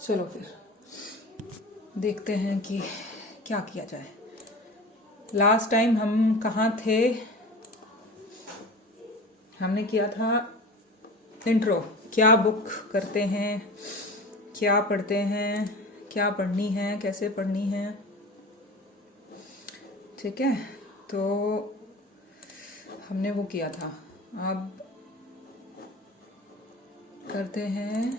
चलो फिर देखते हैं कि क्या किया जाए। लास्ट टाइम हम कहाँ थे? हमने किया था इंट्रो, क्या बुक करते हैं, क्या पढ़ते हैं, क्या पढ़नी है, कैसे पढ़नी है। ठीक है, तो हमने वो किया था। अब करते हैं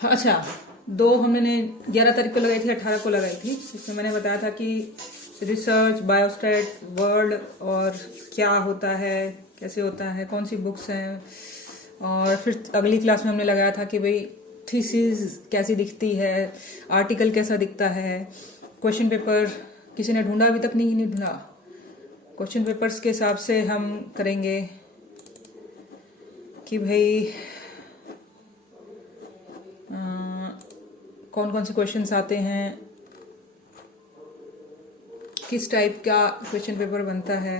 हाँ, अच्छा, दो हमने 11 तारीख को लगाई थी, 18 को लगाई थी। इसमें मैंने बताया था कि रिसर्च, बायोस्टैट, वर्ड और क्या होता है, कैसे होता है, कौन सी बुक्स हैं। और फिर अगली क्लास में हमने लगाया था कि भाई थीसिस कैसी दिखती है, आर्टिकल कैसा दिखता है, क्वेश्चन पेपर किसी ने ढूंढा, अभी तक नहीं ढूंढा। क्वेश्चन पेपर्स के हिसाब से हम करेंगे कि भाई कौन कौन से क्वेश्चंस आते हैं, किस टाइप का क्वेश्चन पेपर बनता है,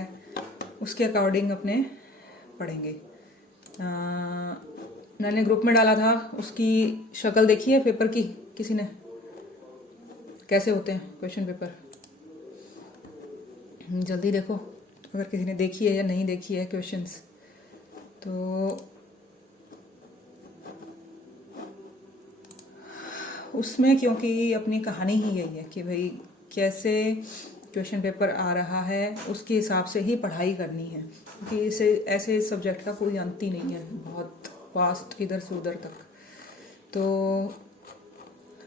उसके अकॉर्डिंग अपने पढ़ेंगे। मैंने ग्रुप में डाला था, उसकी शक्ल देखी है पेपर की किसी ने, कैसे होते हैं क्वेश्चन पेपर? जल्दी देखो अगर किसी ने देखी है या नहीं देखी है क्वेश्चंस तो। उसमें क्योंकि अपनी कहानी ही यही है कि भाई कैसे क्वेश्चन पेपर आ रहा है, उसके हिसाब से ही पढ़ाई करनी है, क्योंकि इसे ऐसे सब्जेक्ट का कोई अंत ही नहीं है, बहुत वास्ट इधर से उधर तक। तो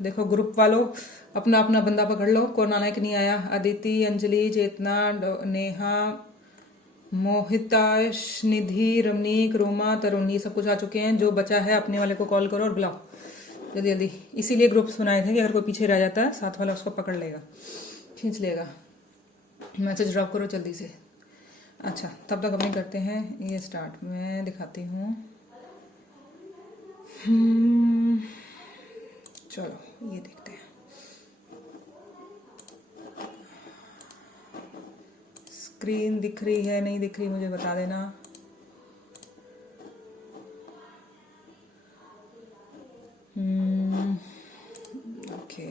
देखो ग्रुप वालों, अपना अपना बंदा पकड़ लो। कौन आना है कि नहीं आया? अदिति, अंजलि, चेतना, नेहा, मोहिताश, निधि, रमनीक, रोमा, तरुणी, सब कुछ आ चुके हैं। जो बचा है अपने वाले को कॉल करो और बुलाओ जल्दी जल्दी। इसीलिए ग्रुप्स बनाए थे कि अगर कोई पीछे रह जाता है साथ वाला उसको पकड़ लेगा, खींच लेगा। मैसेज ड्रॉप करो जल्दी से। अच्छा, तब तक अपनी करते हैं ये स्टार्ट। मैं दिखाती हूँ। चलो ये देखते हैं। स्क्रीन दिख रही है नहीं दिख रही मुझे बता देना। ओके,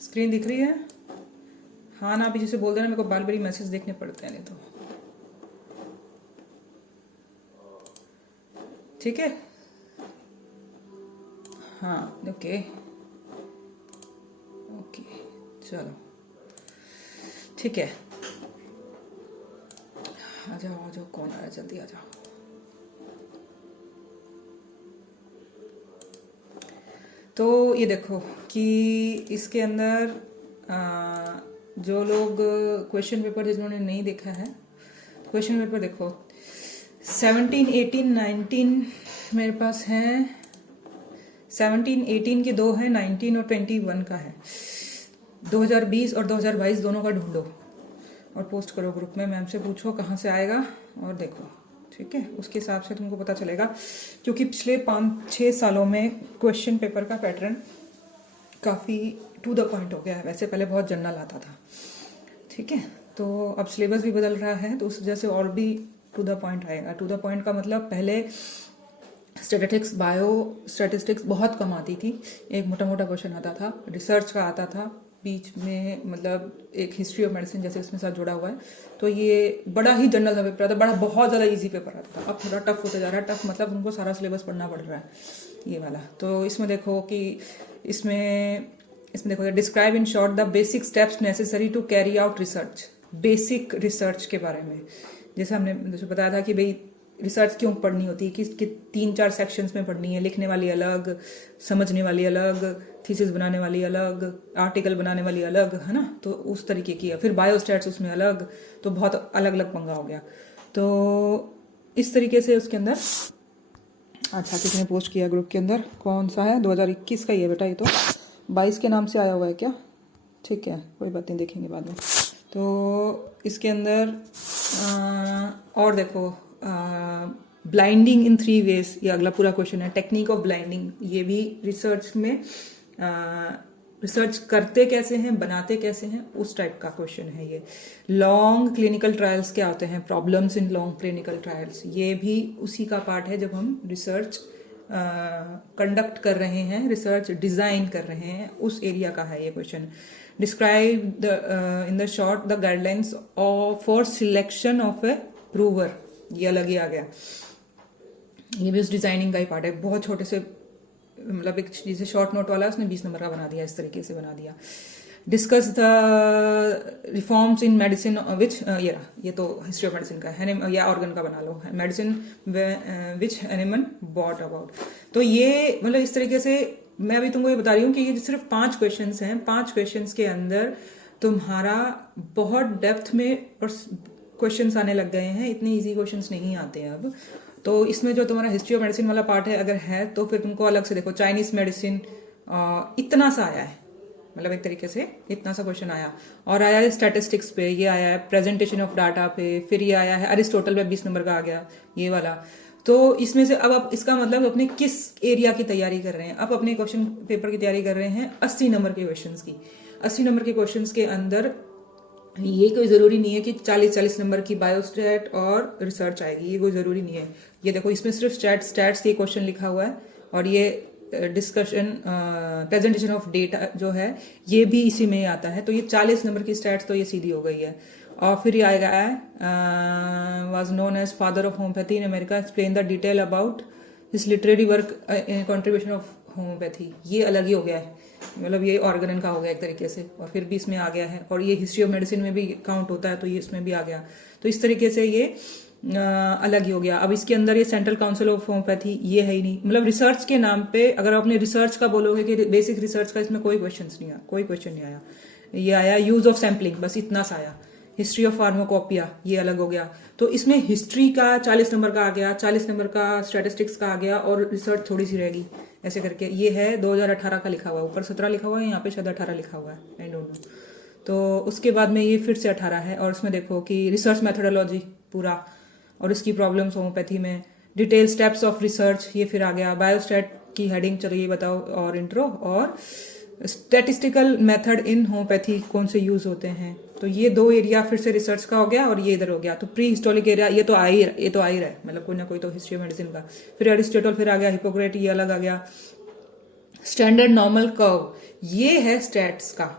स्क्रीन दिख रही है? हाँ ना, अभी जैसे बोल देना, मेरे को बार बार मैसेज देखने पड़ते हैं नहीं तो। ठीक है, हाँ ओके ओके, चलो ठीक है। आ जाओ, कौन आ रहा है? जल्दी आ जाओ। तो ये देखो कि इसके अंदर जो लोग क्वेश्चन पेपर जिन्होंने नहीं देखा है, क्वेश्चन पेपर देखो 17, 18, 19 मेरे पास हैं। 17, 18 के 2 हैं, 19 और 21 का है। 2020 और 2022 दोनों का ढूंढो और पोस्ट करो ग्रुप में। मैम से पूछो कहाँ से आएगा और देखो, ठीक है? उसके हिसाब से तुमको पता चलेगा, क्योंकि पिछले 5-6 सालों में क्वेश्चन पेपर का पैटर्न काफ़ी टू द पॉइंट हो गया है। वैसे पहले बहुत जनरल आता था, ठीक है? तो अब सिलेबस भी बदल रहा है, तो उस वजह से और भी टू द पॉइंट आएगा। टू द पॉइंट का मतलब पहले स्टैटिस्टिक्स, बायो स्टैटिस्टिक्स बहुत कम आती थी, एक मोटा मोटा क्वेश्चन आता था। रिसर्च का आता था बीच में, मतलब एक हिस्ट्री ऑफ मेडिसिन जैसे उसमें साथ जुड़ा हुआ है, तो ये बड़ा ही जनरल सा पेपर आता, बड़ा बहुत ज़्यादा इजी पेपर आता था। अब थोड़ा टफ होता जा रहा है। टफ मतलब उनको सारा सिलेबस पढ़ना पड़ रहा है ये वाला। तो इसमें देखो कि इसमें देखो, describe in short the basic steps necessary to carry out research. Basic research के बारे में, जैसे हमने जैसे बताया था कि भाई रिसर्च क्यों पढ़नी होती है, कि 3-4 सेक्शंस में पढ़नी है। लिखने वाली अलग, समझने वाली अलग, थीसिस बनाने वाली अलग, आर्टिकल बनाने वाली अलग, है ना? तो उस तरीके की है। फिर बायोस्टैट्स उसमें अलग, तो बहुत अलग अलग पंगा हो गया। तो इस तरीके से उसके अंदर। अच्छा, किसने पोस्ट किया ग्रुप के अंदर? कौन सा है? 2021 का ही है बेटा ये तो। 22 के नाम से आया हुआ है क्या? ठीक है, कोई बात नहीं, देखेंगे बाद में। तो इसके अंदर और देखो ब्लाइंडिंग इन 3 ways, ये अगला पूरा क्वेश्चन है। टेक्निक ऑफ ब्लाइंडिंग, ये भी रिसर्च में रिसर्च करते कैसे हैं, बनाते कैसे हैं, उस टाइप का क्वेश्चन है ये। लॉन्ग क्लिनिकल ट्रायल्स क्या होते हैं, problems in long clinical trials, ये भी उसी का पार्ट है जब हम रिसर्च कंडक्ट कर रहे हैं, रिसर्च डिजाइन कर रहे हैं, उस एरिया का है ये question. Describe the in the short the guidelines for selection of A prover, ये अलग ही आ गया। ये भी उस डिजाइनिंग का ही पार्ट है। बहुत छोटे से, मतलब एक जैसे शॉर्ट नोट वाला उसने 20 नंबर का बना दिया, इस तरीके से बना दिया। Discuss the reforms in medicine which, ये तो हिस्ट्री ऑफ मेडिसिन का है, या ऑर्गन का बना लो, medicine which animal bought about. तो ये मतलब इस तरीके से मैं अभी तुमको ये बता रही हूँ कि ये सिर्फ 5 क्वेश्चंस हैं। 5 क्वेश्चंस के अंदर तुम्हारा बहुत डेप्थ में और क्वेश्चंस आने लग गए हैं, इतने इजी क्वेश्चंस नहीं आते हैं अब। तो इसमें जो तुम्हारा हिस्ट्री ऑफ मेडिसिन वाला पार्ट है अगर है तो फिर तुमको अलग से देखो, चाइनीज मेडिसिन इतना सा आया है, मतलब एक तरीके से इतना सा क्वेश्चन आया। और आया है स्टैटिस्टिक्स पे, ये आया है प्रेजेंटेशन ऑफ डाटा पे, फिर ये आया है अरिस्टोटल पे 20 नंबर का आ गया ये वाला। तो इसमें से अब आप इसका मतलब अपने किस एरिया की तैयारी कर रहे हैं, आप अपने क्वेश्चन पेपर की तैयारी कर रहे हैं 80 नंबर के क्वेश्चन की। 80 नंबर के क्वेश्चन के अंदर ये कोई जरूरी नहीं है कि 40-40 नंबर की बायोस्टैट और रिसर्च आएगी, ये कोई जरूरी नहीं है। ये देखो इसमें सिर्फ स्टैट्स के क्वेश्चन लिखा हुआ है, और ये डिस्कशन प्रेजेंटेशन ऑफ डेटा जो है ये भी इसी में आता है। तो ये 40 नंबर की स्टैट्स तो ये सीधी हो गई है। और फिर ये आएगा was known as father of homoeopathy in America, explain the detail about his literary work in contribution of homoeopathy, ये अलग ही हो गया है, मतलब ये ऑर्गन का हो गया एक तरीके से, और फिर भी इसमें आ गया है। और ये हिस्ट्री ऑफ मेडिसिन में भी काउंट होता है, तो ये इसमें भी आ गया। तो इस तरीके से ये अलग ही हो गया। अब इसके अंदर ये सेंट्रल काउंसिल ऑफ होम्योपैथी ये है ही नहीं, मतलब रिसर्च के नाम पे अगर आपने रिसर्च का बोलोगे कि बेसिक रिसर्च का, इसमें कोई क्वेश्चन नहीं आया, कोई क्वेश्चन नहीं आया। ये आया यूज ऑफ सैम्पलिंग, बस इतना सा आया। हिस्ट्री ऑफ फार्माकोपिया ये अलग हो गया। तो इसमें हिस्ट्री का 40 नंबर का आ गया, 40 नंबर का स्टैटिस्टिक्स का आ गया, और रिसर्च थोड़ी सी रहेगी ऐसे करके। ये है 2018 का लिखा हुआ है, ऊपर 17 लिखा हुआ है, यहाँ पे शायद 18 लिखा हुआ है, आई डोंट नो। तो उसके बाद में ये फिर से 18 है, और इसमें देखो कि रिसर्च मैथोडोलॉजी पूरा, और इसकी प्रॉब्लम्स होम्योपैथी में, डिटेल स्टेप्स ऑफ रिसर्च ये फिर आ गया। बायोस्टैट की हेडिंग, चलो ये बताओ, और इंट्रो, और स्टैटिस्टिकल मेथड इन होम्योपैथी कौन से यूज होते हैं। तो ये 2 एरिया फिर से रिसर्च का हो गया, और ये इधर हो गया। तो प्री हिस्टोरिक एरिया ये तो आ ही रहा है, मतलब कोई ना कोई तो हिस्ट्री ऑफ मेडिसिन का। फिर अरिस्टोटल फिर आ गया, हिपोक्रेट ये अलग आ गया। स्टैंडर्ड नॉर्मल कर्व ये है स्टैट्स का,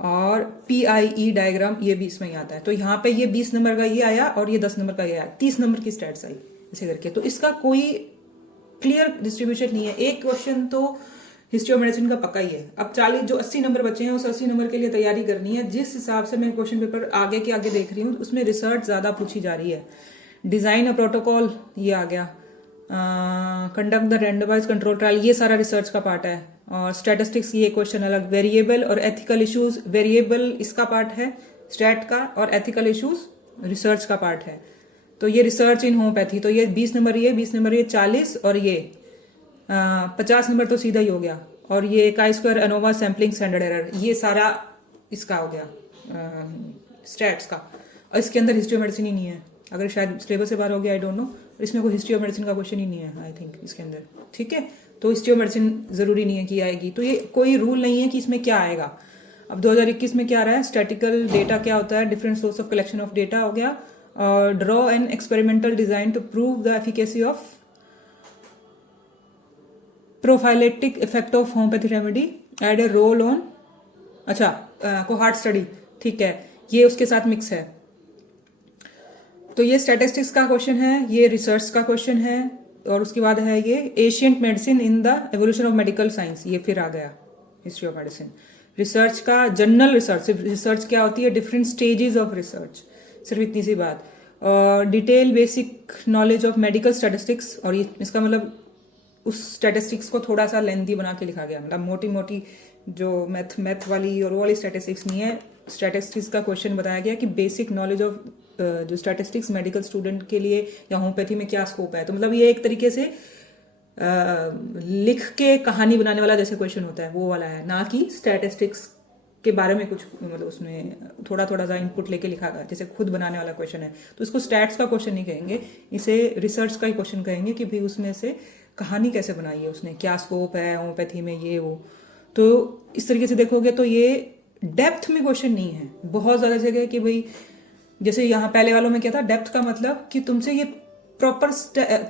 और PIE डायग्राम ये भी इसमें ही आता है। तो यहाँ पे ये 20 नंबर का ये आया, और ये 10 नंबर का ये आया, 30 नंबर की स्टैट्स आई ऐसे करके। तो इसका कोई क्लियर डिस्ट्रीब्यूशन नहीं है। एक क्वेश्चन तो हिस्ट्री ऑफ मेडिसिन का पक्का ही है। अब 40 जो 80 नंबर बचे हैं, उस 80 नंबर के लिए तैयारी करनी है। जिस हिसाब से मैं क्वेश्चन पेपर आगे के आगे देख रही हूँ, उसमें रिसर्च ज्यादा पूछी जा रही है। डिजाइन अ प्रोटोकॉल ये आ गया, conduct the randomised control trial ये सारा रिसर्च का पार्ट है। और स्टैटिस्टिक्स ये क्वेश्चन अलग, वेरिएबल और एथिकल इश्यूज, वेरिएबल इसका पार्ट है स्टैट का, और एथिकल इश्यूज रिसर्च का पार्ट है। तो ये रिसर्च इन होम्योपैथी, तो ये 20 नंबर, ये 20 नंबर, ये 40, और ये 50 नंबर तो सीधा ही हो गया। और ये chi-square ANOVA sampling standard error ये सारा इसका हो गया स्टैट्स का। और इसके अंदर हिस्ट्री ऑफ मेडिसिन ही नहीं है, अगर शायद सिलेबस से बाहर हो गया, आई डोंट नो। इसमें कोई हिस्ट्री ऑफ मेडिसिन का क्वेश्चन ही नहीं है आई थिंक इसके अंदर, ठीक है। तो हिस्ट्री ऑफ मेडिसिन जरूरी नहीं है कि आएगी, तो ये कोई रूल नहीं है कि इसमें क्या आएगा। अब 2021 में क्या आ रहा है, स्टैटिकल डेटा क्या होता है, different source of collection of data हो गया, और draw an experimental design to prove the efficacy of prophylactic effect of homoeopathy remedy, add a role on, अच्छा कोहार्ट स्टडी, ठीक है, ये उसके साथ मिक्स है। तो ये स्टैटिस्टिक्स का क्वेश्चन है, ये रिसर्च का क्वेश्चन है, और उसके बाद है ये ancient medicine in the evolution of medical science, ये फिर आ गया हिस्ट्री ऑफ मेडिसिन। रिसर्च का जनरल रिसर्च, रिसर्च क्या होती है, डिफरेंट स्टेजेस ऑफ रिसर्च, सिर्फ इतनी सी बात। और detail basic knowledge of medical statistics, और ये इसका मतलब उस स्टैटिस्टिक्स को थोड़ा सा लेंथी बना के लिखा गया, मतलब मोटी मोटी जो मैथ वाली और वो वाली स्टैटिस्टिक्स नहीं है। स्टैटिस्टिक्स का क्वेश्चन बताया गया कि बेसिक नॉलेज ऑफ जो स्टैटिस्टिक्स मेडिकल स्टूडेंट के लिए या होम्योपैथी में क्या स्कोप है। तो मतलब ये एक तरीके से लिख के कहानी बनाने वाला जैसे क्वेश्चन होता है वो वाला है, ना कि स्टैटिस्टिक्स के बारे में कुछ मतलब उसमें थोड़ा थोड़ा सा इनपुट लेके लिखा गया, जैसे खुद बनाने वाला क्वेश्चन है तो इसको स्टैट्स का क्वेश्चन नहीं कहेंगे, इसे रिसर्च का ही क्वेश्चन कहेंगे कि भाई उसमें से कहानी कैसे बनाई है उसने, क्या स्कोप है होम्योपैथी में, ये वो। तो इस तरीके से देखोगे तो ये डेप्थ में क्वेश्चन नहीं है। बहुत ज़्यादा जगह कि भाई जैसे यहाँ पहले वालों में क्या था, डेप्थ का मतलब कि तुमसे ये प्रॉपर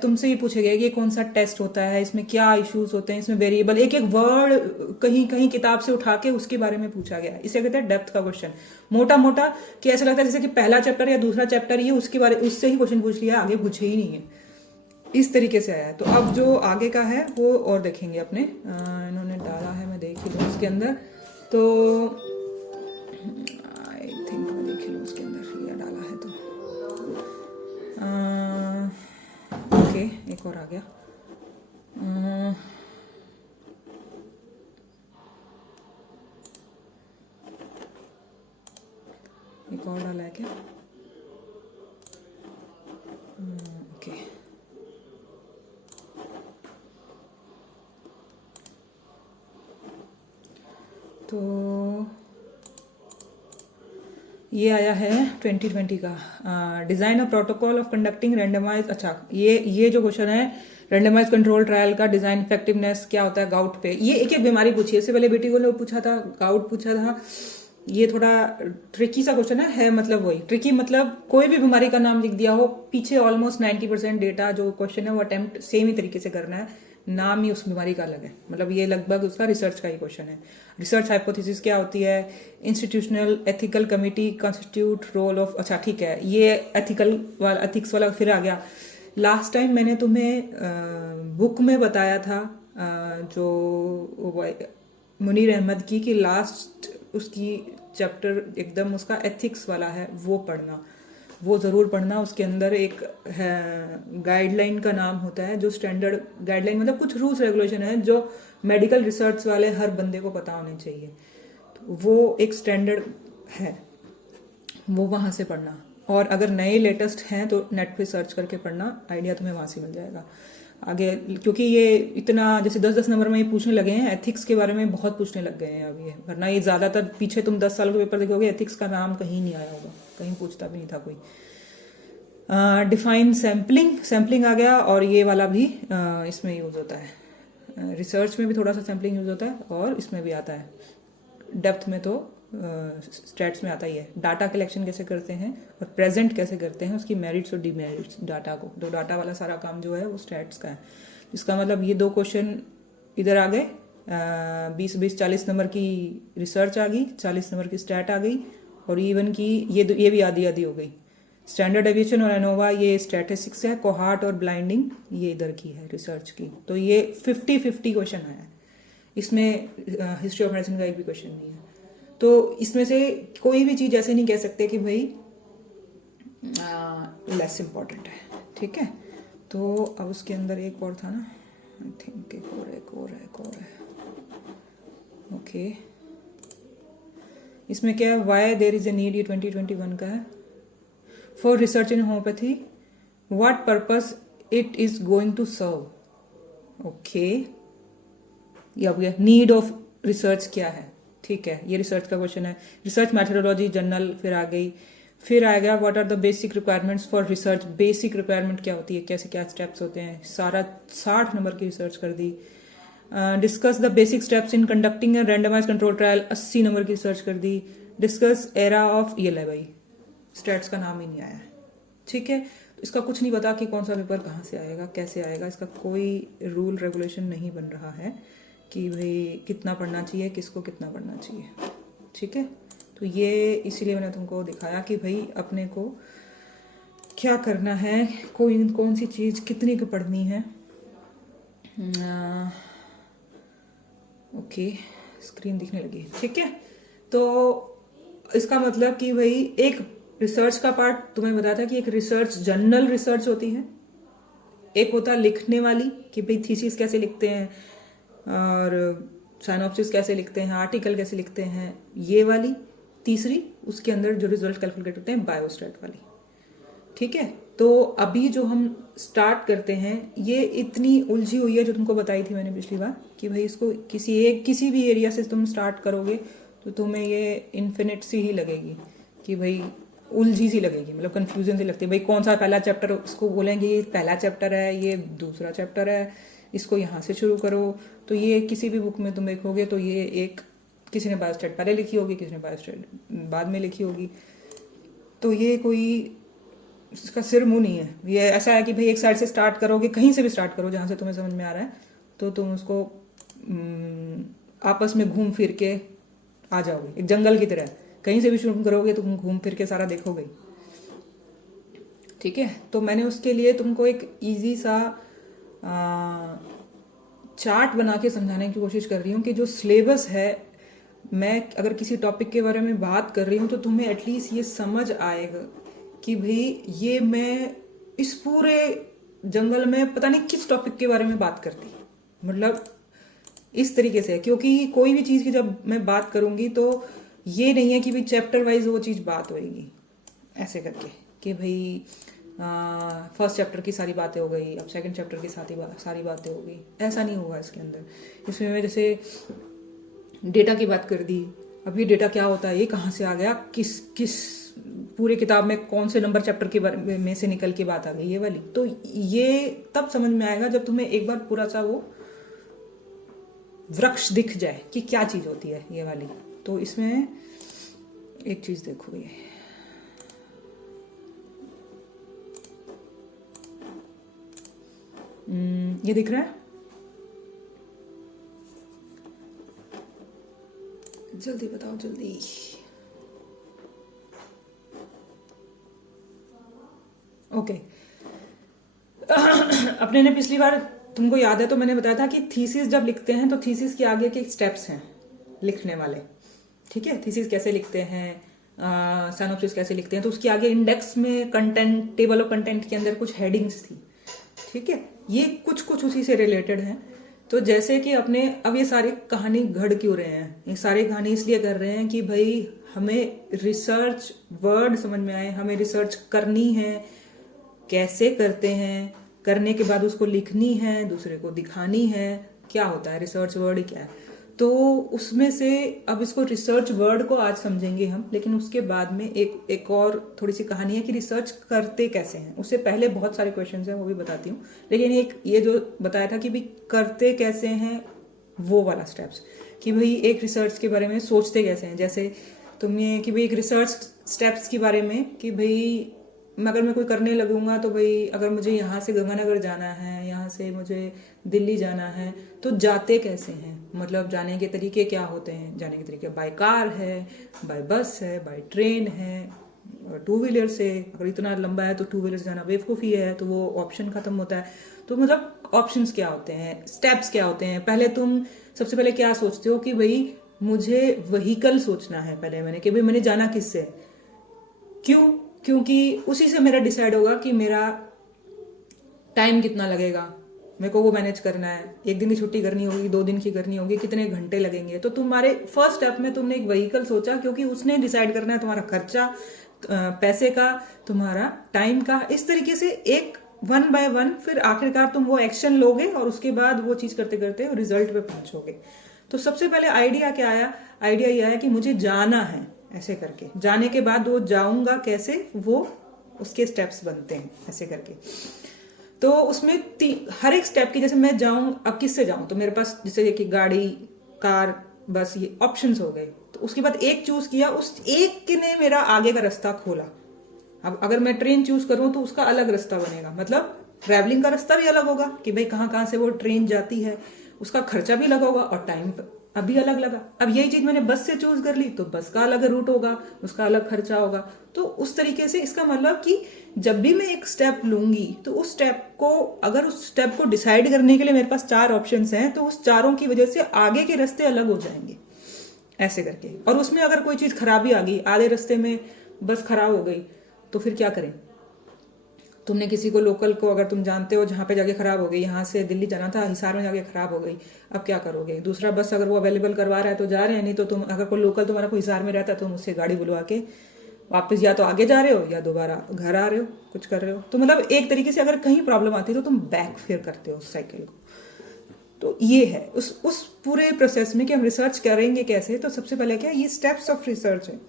तुमसे ये पूछे गए कि ये कौन सा टेस्ट होता है, इसमें क्या इश्यूज होते हैं, इसमें वेरिएबल एक एक वर्ड कहीं कहीं किताब से उठा के उसके बारे में पूछा गया, इसे कहते हैं डेप्थ का क्वेश्चन। मोटा मोटा कि ऐसा लगता है जैसे कि पहला चैप्टर या दूसरा चैप्टर ये उसके बारे उससे ही क्वेश्चन पूछ लिया, आगे पूछे ही नहीं है, इस तरीके से आया है। तो अब जो आगे का है वो और देखेंगे अपने, इन्होंने डाला है, मैं देख ही लूँ उसके अंदर, तो आई थिंक मैं देख ही लूँ उसके अंदर ये डाला है तो ओके, एक और आ गया। एक और डाला है क्या? ओके, तो ये आया है 2020 का, design a protocol of conducting randomise. अच्छा, ये जो क्वेश्चन है रैंडमाइज कंट्रोल ट्रायल का डिजाइन इफेक्टिवनेस क्या होता है गाउट पे, ये एक एक बीमारी पूछी है। इससे पहले बेटी को पूछा था, गाउट पूछा था, ये थोड़ा ट्रिकी सा क्वेश्चन है मतलब वही ट्रिकी, मतलब कोई भी बीमारी का नाम लिख दिया हो, पीछे ऑलमोस्ट 90% डेटा जो क्वेश्चन है वो अटेम्प्ट सेम ही तरीके से करना है, नाम ही उस बीमारी का अलग है, मतलब ये लगभग उसका रिसर्च का ही क्वेश्चन है। रिसर्च हाइपोथेसिस क्या होती है, institutional ethical committee constitute role of, अच्छा ठीक है, ये एथिकल वाला एथिक्स वाला फिर आ गया। लास्ट टाइम मैंने तुम्हें बुक में बताया था जो मुनीर अहमद की, कि लास्ट उसकी चैप्टर एकदम उसका एथिक्स वाला है, वो पढ़ना, वो ज़रूर पढ़ना। उसके अंदर एक गाइडलाइन का नाम होता है, जो स्टैंडर्ड गाइडलाइन मतलब कुछ रूल्स रेगुलेशन है जो मेडिकल रिसर्च वाले हर बंदे को पता होने चाहिए, तो वो एक स्टैंडर्ड है, वो वहाँ से पढ़ना। और अगर नए लेटेस्ट हैं तो नेट पे सर्च करके पढ़ना, आइडिया तुम्हें वहाँ से मिल जाएगा आगे, क्योंकि ये इतना जैसे 10-10 नंबर में ये पूछने लगे हैं, एथिक्स के बारे में बहुत पूछने लग गए हैं अब ये, वरना ये ज़्यादातर पीछे तुम 10 साल के पेपर देखोगे एथिक्स का नाम कहीं नहीं आया होगा, कहीं पूछता भी नहीं था कोई। डिफाइन सैम्पलिंग आ गया, और ये वाला भी इसमें यूज होता है, रिसर्च में भी थोड़ा सा सैम्पलिंग यूज होता है और इसमें भी आता है, डेप्थ में तो स्टैट्स में आता ही है। डाटा कलेक्शन कैसे करते हैं और प्रेजेंट कैसे करते हैं, उसकी मेरिट्स और डिमेरिट्स डाटा को, तो डाटा वाला सारा काम जो है वो स्टैट्स का है। इसका मतलब ये 2 क्वेश्चन इधर आ गए, 20-20 40 नंबर की रिसर्च आ गई, 40 नंबर की स्टैट आ गई, और इवन की ये भी आधी आधी हो गई। स्टैंडर्ड डेविएशन और एनोवा ये स्टैटिस्टिक्स है, कोहार्ट और ब्लाइंडिंग ये इधर की है रिसर्च की, तो ये 50-50 क्वेश्चन आया है इसमें, हिस्ट्री ऑफ मेडिसिन का एक भी क्वेश्चन नहीं है। तो इसमें से कोई भी चीज़ ऐसे नहीं कह सकते कि भाई लेस इम्पॉर्टेंट है, ठीक है। तो अब उसके अंदर एक और था ना, आई थिंक एक और है ओके। इसमें क्या है, why there is a need, ये 2021 का है, for research in homoeopathy, what purpose it is going to serve, okay. ये अब गया नीड ऑफ रिसर्च क्या है, ठीक है, ये रिसर्च का क्वेश्चन है। रिसर्च मैथोडोलॉजी जनरल फिर आ गई, फिर आ गया what are the basic requirements for research, basic requirement क्या होती है, कैसे क्या स्टेप्स होते हैं, सारा 60 नंबर की रिसर्च कर दी। Discuss the basic steps in conducting a randomise control trial, 80 number की रिसर्च कर दी। डिस्कस एरा ऑफ, ये ले भाई स्टेट्स का नाम ही नहीं आया है, ठीक है। तो इसका कुछ नहीं पता कि कौन सा पेपर कहाँ से आएगा, कैसे आएगा, इसका कोई रूल रेगुलेशन नहीं बन रहा है कि भाई कितना पढ़ना चाहिए, किसको कितना पढ़ना चाहिए, ठीक है। तो ये इसीलिए मैंने तुमको दिखाया कि भाई अपने को क्या करना है, कौन सी चीज़ कितनी की पढ़नी है। ओके, स्क्रीन दिखने लगी, ठीक है। तो इसका मतलब कि भाई एक रिसर्च का पार्ट तुम्हें बताया था कि एक रिसर्च जर्नल रिसर्च होती है, एक होता है लिखने वाली कि भाई थीसिस कैसे लिखते हैं और साइनॉप्सिस कैसे लिखते हैं, आर्टिकल कैसे लिखते हैं, ये वाली। तीसरी उसके अंदर जो रिजल्ट कैलकुलेट होते हैं बायोस्टैट वाली, ठीक है। तो अभी जो हम स्टार्ट करते हैं, ये इतनी उलझी हुई है जो तुमको बताई थी मैंने पिछली बार कि भाई इसको किसी भी एरिया से तुम स्टार्ट करोगे तो तुम्हें ये इन्फिनिट सी ही लगेगी कि भाई उलझी सी लगेगी, मतलब कंफ्यूजन सी लगती है। भाई कौन सा पहला चैप्टर, इसको बोलेंगे ये पहला चैप्टर है, ये दूसरा चैप्टर है, इसको यहाँ से शुरू करो। तो ये किसी भी बुक में तुम देखोगे तो ये एक, किसी ने बायोस्टेट पहले लिखी होगी, किसी ने बायोस्टेट बाद में लिखी होगी। तो ये कोई इसका सिर मुंह नहीं है। ये ऐसा है कि भाई एक साइड से स्टार्ट करोगे, कहीं से भी स्टार्ट करो जहाँ से तुम्हें समझ में आ रहा है, तो तुम उसको आपस में घूम फिर के आ जाओगे, एक जंगल की तरह। कहीं से भी शुरू करोगे तुम घूम फिर के सारा देखोगे। ठीक है, तो मैंने उसके लिए तुमको एक इजी सा चार्ट बना के समझाने की कोशिश कर रही हूँ कि जो सिलेबस है, मैं अगर किसी टॉपिक के बारे में बात कर रही हूँ तो तुम्हें एटलीस्ट ये समझ आएगा कि भाई ये मैं इस पूरे जंगल में पता नहीं किस टॉपिक के बारे में बात करती, मतलब इस तरीके से। क्योंकि कोई भी चीज़ की जब मैं बात करूँगी तो ये नहीं है कि भाई चैप्टर वाइज वो चीज़ बात होएगी ऐसे करके कि भाई फर्स्ट चैप्टर की सारी बातें हो गई, अब सेकंड चैप्टर की सारी बातें हो गई, ऐसा नहीं होगा इसके अंदर। इसमें मैं जैसे डेटा की बात कर दी, अब ये डेटा क्या होता है, ये कहाँ से आ गया, किस किस पूरे किताब में कौन से नंबर चैप्टर के बारे में से निकल के बात आ गई, ये वाली। तो ये तब समझ में आएगा जब तुम्हें एक बार पूरा सा वो वृक्ष दिख जाए कि क्या चीज़ होती है ये वाली। तो इसमें एक चीज़ देखो, ये दिख रहा है, जल्दी बताओ जल्दी। ओके अपने ने पिछली बार, तुमको याद है तो मैंने बताया था कि थीसिस जब लिखते हैं तो थीसिस के आगे के स्टेप्स हैं लिखने वाले। ठीक है, थीसिस कैसे लिखते हैं, साइनॉप्सिस कैसे लिखते हैं, तो उसके आगे इंडेक्स में कंटेंट, टेबल ऑफ कंटेंट के अंदर कुछ हेडिंग्स थी। ठीक है, ये कुछ कुछ उसी से रिलेटेड हैं। तो जैसे कि अपने अब ये सारी कहानी घड़ क्यों रहे हैं, ये सारी कहानी इसलिए कर रहे हैं कि भाई हमें रिसर्च वर्ड समझ में आए, हमें रिसर्च करनी है, कैसे करते हैं, करने के बाद उसको लिखनी है, दूसरे को दिखानी है, क्या होता है रिसर्च वर्ड क्या है। तो उसमें से अब इसको रिसर्च वर्ड को आज समझेंगे हम, लेकिन उसके बाद में एक और थोड़ी सी कहानी है कि रिसर्च करते कैसे हैं। उससे पहले बहुत सारे क्वेश्चंस हैं, वो भी बताती हूँ, लेकिन एक ये जो बताया था कि भाई करते कैसे हैं वो वाला स्टेप्स, कि भाई एक रिसर्च के बारे में सोचते कैसे हैं। जैसे तुमने कि भाई एक रिसर्च स्टेप्स के बारे में कि भाई अगर मैं कोई करने लगूंगा तो भाई अगर मुझे यहाँ से गंगानगर जाना है, यहाँ से मुझे दिल्ली जाना है, तो जाते कैसे हैं, मतलब जाने के तरीके क्या होते हैं। जाने के तरीके बाय कार है, बाय बस है, बाय ट्रेन है, टू व्हीलर से। अगर इतना लंबा है तो टू व्हीलर से जाना बेवकूफ़ी है, तो वो ऑप्शन खत्म होता है। तो मतलब ऑप्शंस क्या होते हैं, स्टेप्स क्या होते हैं। पहले तुम सबसे पहले क्या सोचते हो कि भाई मुझे व्हीकल सोचना है पहले मैंने, कि भाई मैंने जाना किससे, क्यों, क्योंकि उसी से मेरा डिसाइड होगा कि मेरा टाइम कितना लगेगा, मेरे को वो मैनेज करना है। एक दिन की छुट्टी करनी होगी, 2 दिन की करनी होगी, कितने घंटे लगेंगे। तो तुम्हारे फर्स्ट स्टेप में तुमने एक व्हीकल सोचा, क्योंकि उसने डिसाइड करना है तुम्हारा खर्चा, पैसे का, तुम्हारा टाइम का। इस तरीके से एक 1 बाय 1 फिर आखिरकार तुम वो एक्शन लोगे और उसके बाद वो चीज करते करते रिजल्ट पे पहुंचोगे। तो सबसे पहले आइडिया क्या आया, आइडिया ये आया कि मुझे जाना है, ऐसे करके। जाने के बाद वो जाऊंगा कैसे, वो उसके स्टेप्स बनते हैं ऐसे करके। तो उसमें हर एक स्टेप की, जैसे मैं जाऊं, अब किससे जाऊं, तो मेरे पास जैसे कि गाड़ी, कार, बस, ये ऑप्शंस हो गए। तो उसके बाद एक चूज किया, उस एक ने मेरा आगे का रास्ता खोला। अब अगर मैं ट्रेन चूज करूं तो उसका अलग रास्ता बनेगा, मतलब ट्रैवलिंग का रास्ता भी अलग होगा कि भाई कहाँ कहाँ से वो ट्रेन जाती है, उसका खर्चा भी अलग होगा और टाइम अभी अलग लगा। अब यही चीज मैंने बस से चूज कर ली तो बस का अलग रूट होगा, उसका अलग खर्चा होगा। तो उस तरीके से इसका मतलब कि जब भी मैं एक स्टेप लूंगी तो उस स्टेप को, अगर उस स्टेप को डिसाइड करने के लिए मेरे पास 4 ऑप्शंस हैं, तो उस चारों की वजह से आगे के रास्ते अलग हो जाएंगे ऐसे करके। और उसमें अगर कोई चीज खराबी आ गई, आधे रास्ते में बस खराब हो गई, तो फिर क्या करें। तुमने किसी को, लोकल को, अगर तुम जानते हो जहाँ पे जाके खराब हो गई, यहाँ से दिल्ली जाना था, हिसार में जाके खराब हो गई, अब क्या करोगे। दूसरा बस अगर वो अवेलेबल करवा रहा है तो जा रहे हैं, नहीं तो तुम, अगर कोई लोकल तुम्हारा कोई हिसार में रहता है, तुम उससे गाड़ी बुलवा के वापस या तो आगे जा रहे हो या दोबारा घर आ रहे हो, कुछ कर रहे हो। तो मतलब एक तरीके से अगर कहीं प्रॉब्लम आती है तो तुम बैक फेयर करते हो उस साइकिल को। तो ये है उस पूरे प्रोसेस में कि हम रिसर्च करेंगे कैसे। तो सबसे पहले क्या, ये स्टेप्स ऑफ रिसर्च है।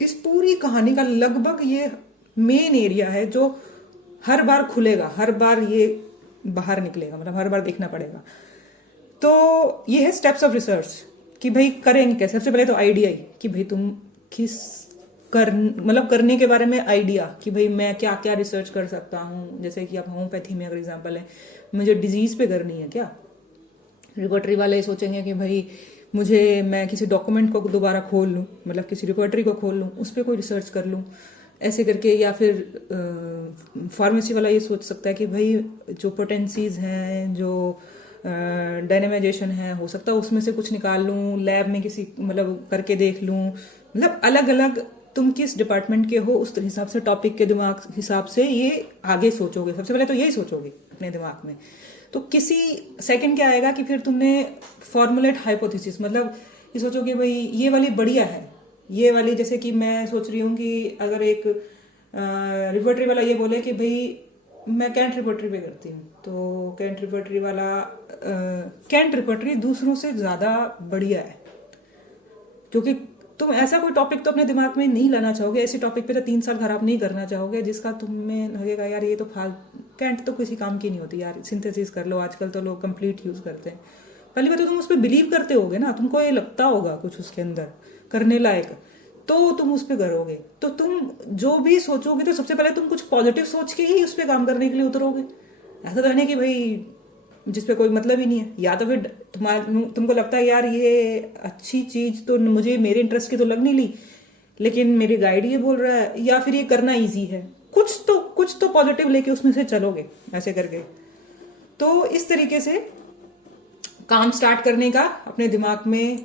इस पूरी कहानी का लगभग ये मेन एरिया है जो हर बार खुलेगा, हर बार ये बाहर निकलेगा, मतलब हर बार देखना पड़ेगा। तो ये है स्टेप्स ऑफ रिसर्च कि भाई करेंगे कैसे। सबसे पहले तो आइडिया ही कि भाई तुम किस मतलब करने के बारे में आइडिया कि भाई मैं क्या क्या रिसर्च कर सकता हूँ। जैसे कि आप होम्योपैथी में अगर एग्जांपल है, मुझे डिजीज पे करनी है क्या, रिपोर्टरी वाले सोचेंगे कि भाई मैं किसी डॉक्यूमेंट को दोबारा खोल लूँ, मतलब किसी रिपोर्टरी को खोल लूँ, उस पर कोई रिसर्च कर लूँ ऐसे करके। या फिर फार्मेसी वाला ये सोच सकता है कि भाई जो पोटेंसीज हैं, जो डायनेमाइजेशन है, हो सकता है उसमें से कुछ निकाल लूँ, लैब में किसी मतलब करके देख लूँ। मतलब अलग अलग तुम किस डिपार्टमेंट के हो उस हिसाब से, टॉपिक के दिमाग हिसाब से ये आगे सोचोगे। सबसे पहले तो यही सोचोगे अपने दिमाग में। तो किसी सेकंड क्या आएगा कि फिर तुमने फॉर्मुलेट हाइपोथेसिस, मतलब ये सोचोगे भाई ये वाली बढ़िया है, ये वाली। जैसे कि मैं सोच रही हूँ कि अगर एक रिपोर्टरी वाला ये बोले कि भाई मैं कैंट रिपोर्टरी पे करती हूँ, तो कैंट रिपोर्टरी वाला कैंट रिपोर्टरी दूसरों से ज़्यादा बढ़िया है, क्योंकि तुम ऐसा कोई टॉपिक तो अपने दिमाग में नहीं लाना चाहोगे, ऐसे टॉपिक पे तो 3 साल खराब नहीं करना चाहोगे जिसका तुम्हें लगेगा यार ये तो कैंट तो किसी काम की नहीं होती यार, सिंथेसिस कर लो। आजकल तो लोग कंप्लीट यूज करते हैं। पहली बात तो तुम उस पर बिलीव करते होगे ना, तुमको ये लगता होगा कुछ उसके अंदर करने लायक, तो तुम उस पर करोगे। तो तुम जो भी सोचोगे तो सबसे पहले तुम कुछ पॉजिटिव सोच के ही उस पर काम करने के लिए उतरोगे। ऐसा तो नहीं कि भाई जिसपे कोई मतलब ही नहीं है, या तो फिर तुमको लगता है यार ये अच्छी चीज तो मुझे मेरे इंटरेस्ट की तो लग नहीं ली, लेकिन मेरी गाइड ये बोल रहा है, या फिर ये करना इजी है, कुछ तो पॉजिटिव लेके उसमें से चलोगे ऐसे करके। तो इस तरीके से काम स्टार्ट करने का अपने दिमाग में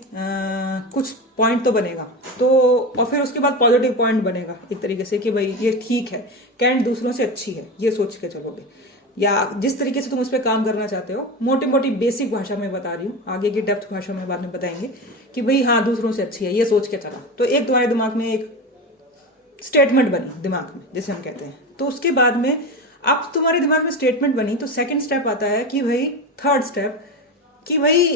कुछ पॉइंट तो बनेगा। तो और फिर उसके बाद पॉजिटिव पॉइंट बनेगा एक तरीके से कि भाई ये ठीक है, कैंट दूसरों से अच्छी है, ये सोच के चलोगे। या जिस तरीके से तुम उस पर काम करना चाहते हो, मोटी मोटी बेसिक भाषा में बता रही हूँ, आगे की डेप्थ भाषा में बाद में बताएंगे कि भाई हाँ दूसरों से अच्छी है, ये सोच के चला। तो एक तुम्हारे दिमाग में एक स्टेटमेंट बनी दिमाग में, जैसे हम कहते हैं। तो उसके बाद में अब तुम्हारे दिमाग में स्टेटमेंट बनी, तो सेकंड स्टेप आता है कि भाई, थर्ड स्टेप कि भाई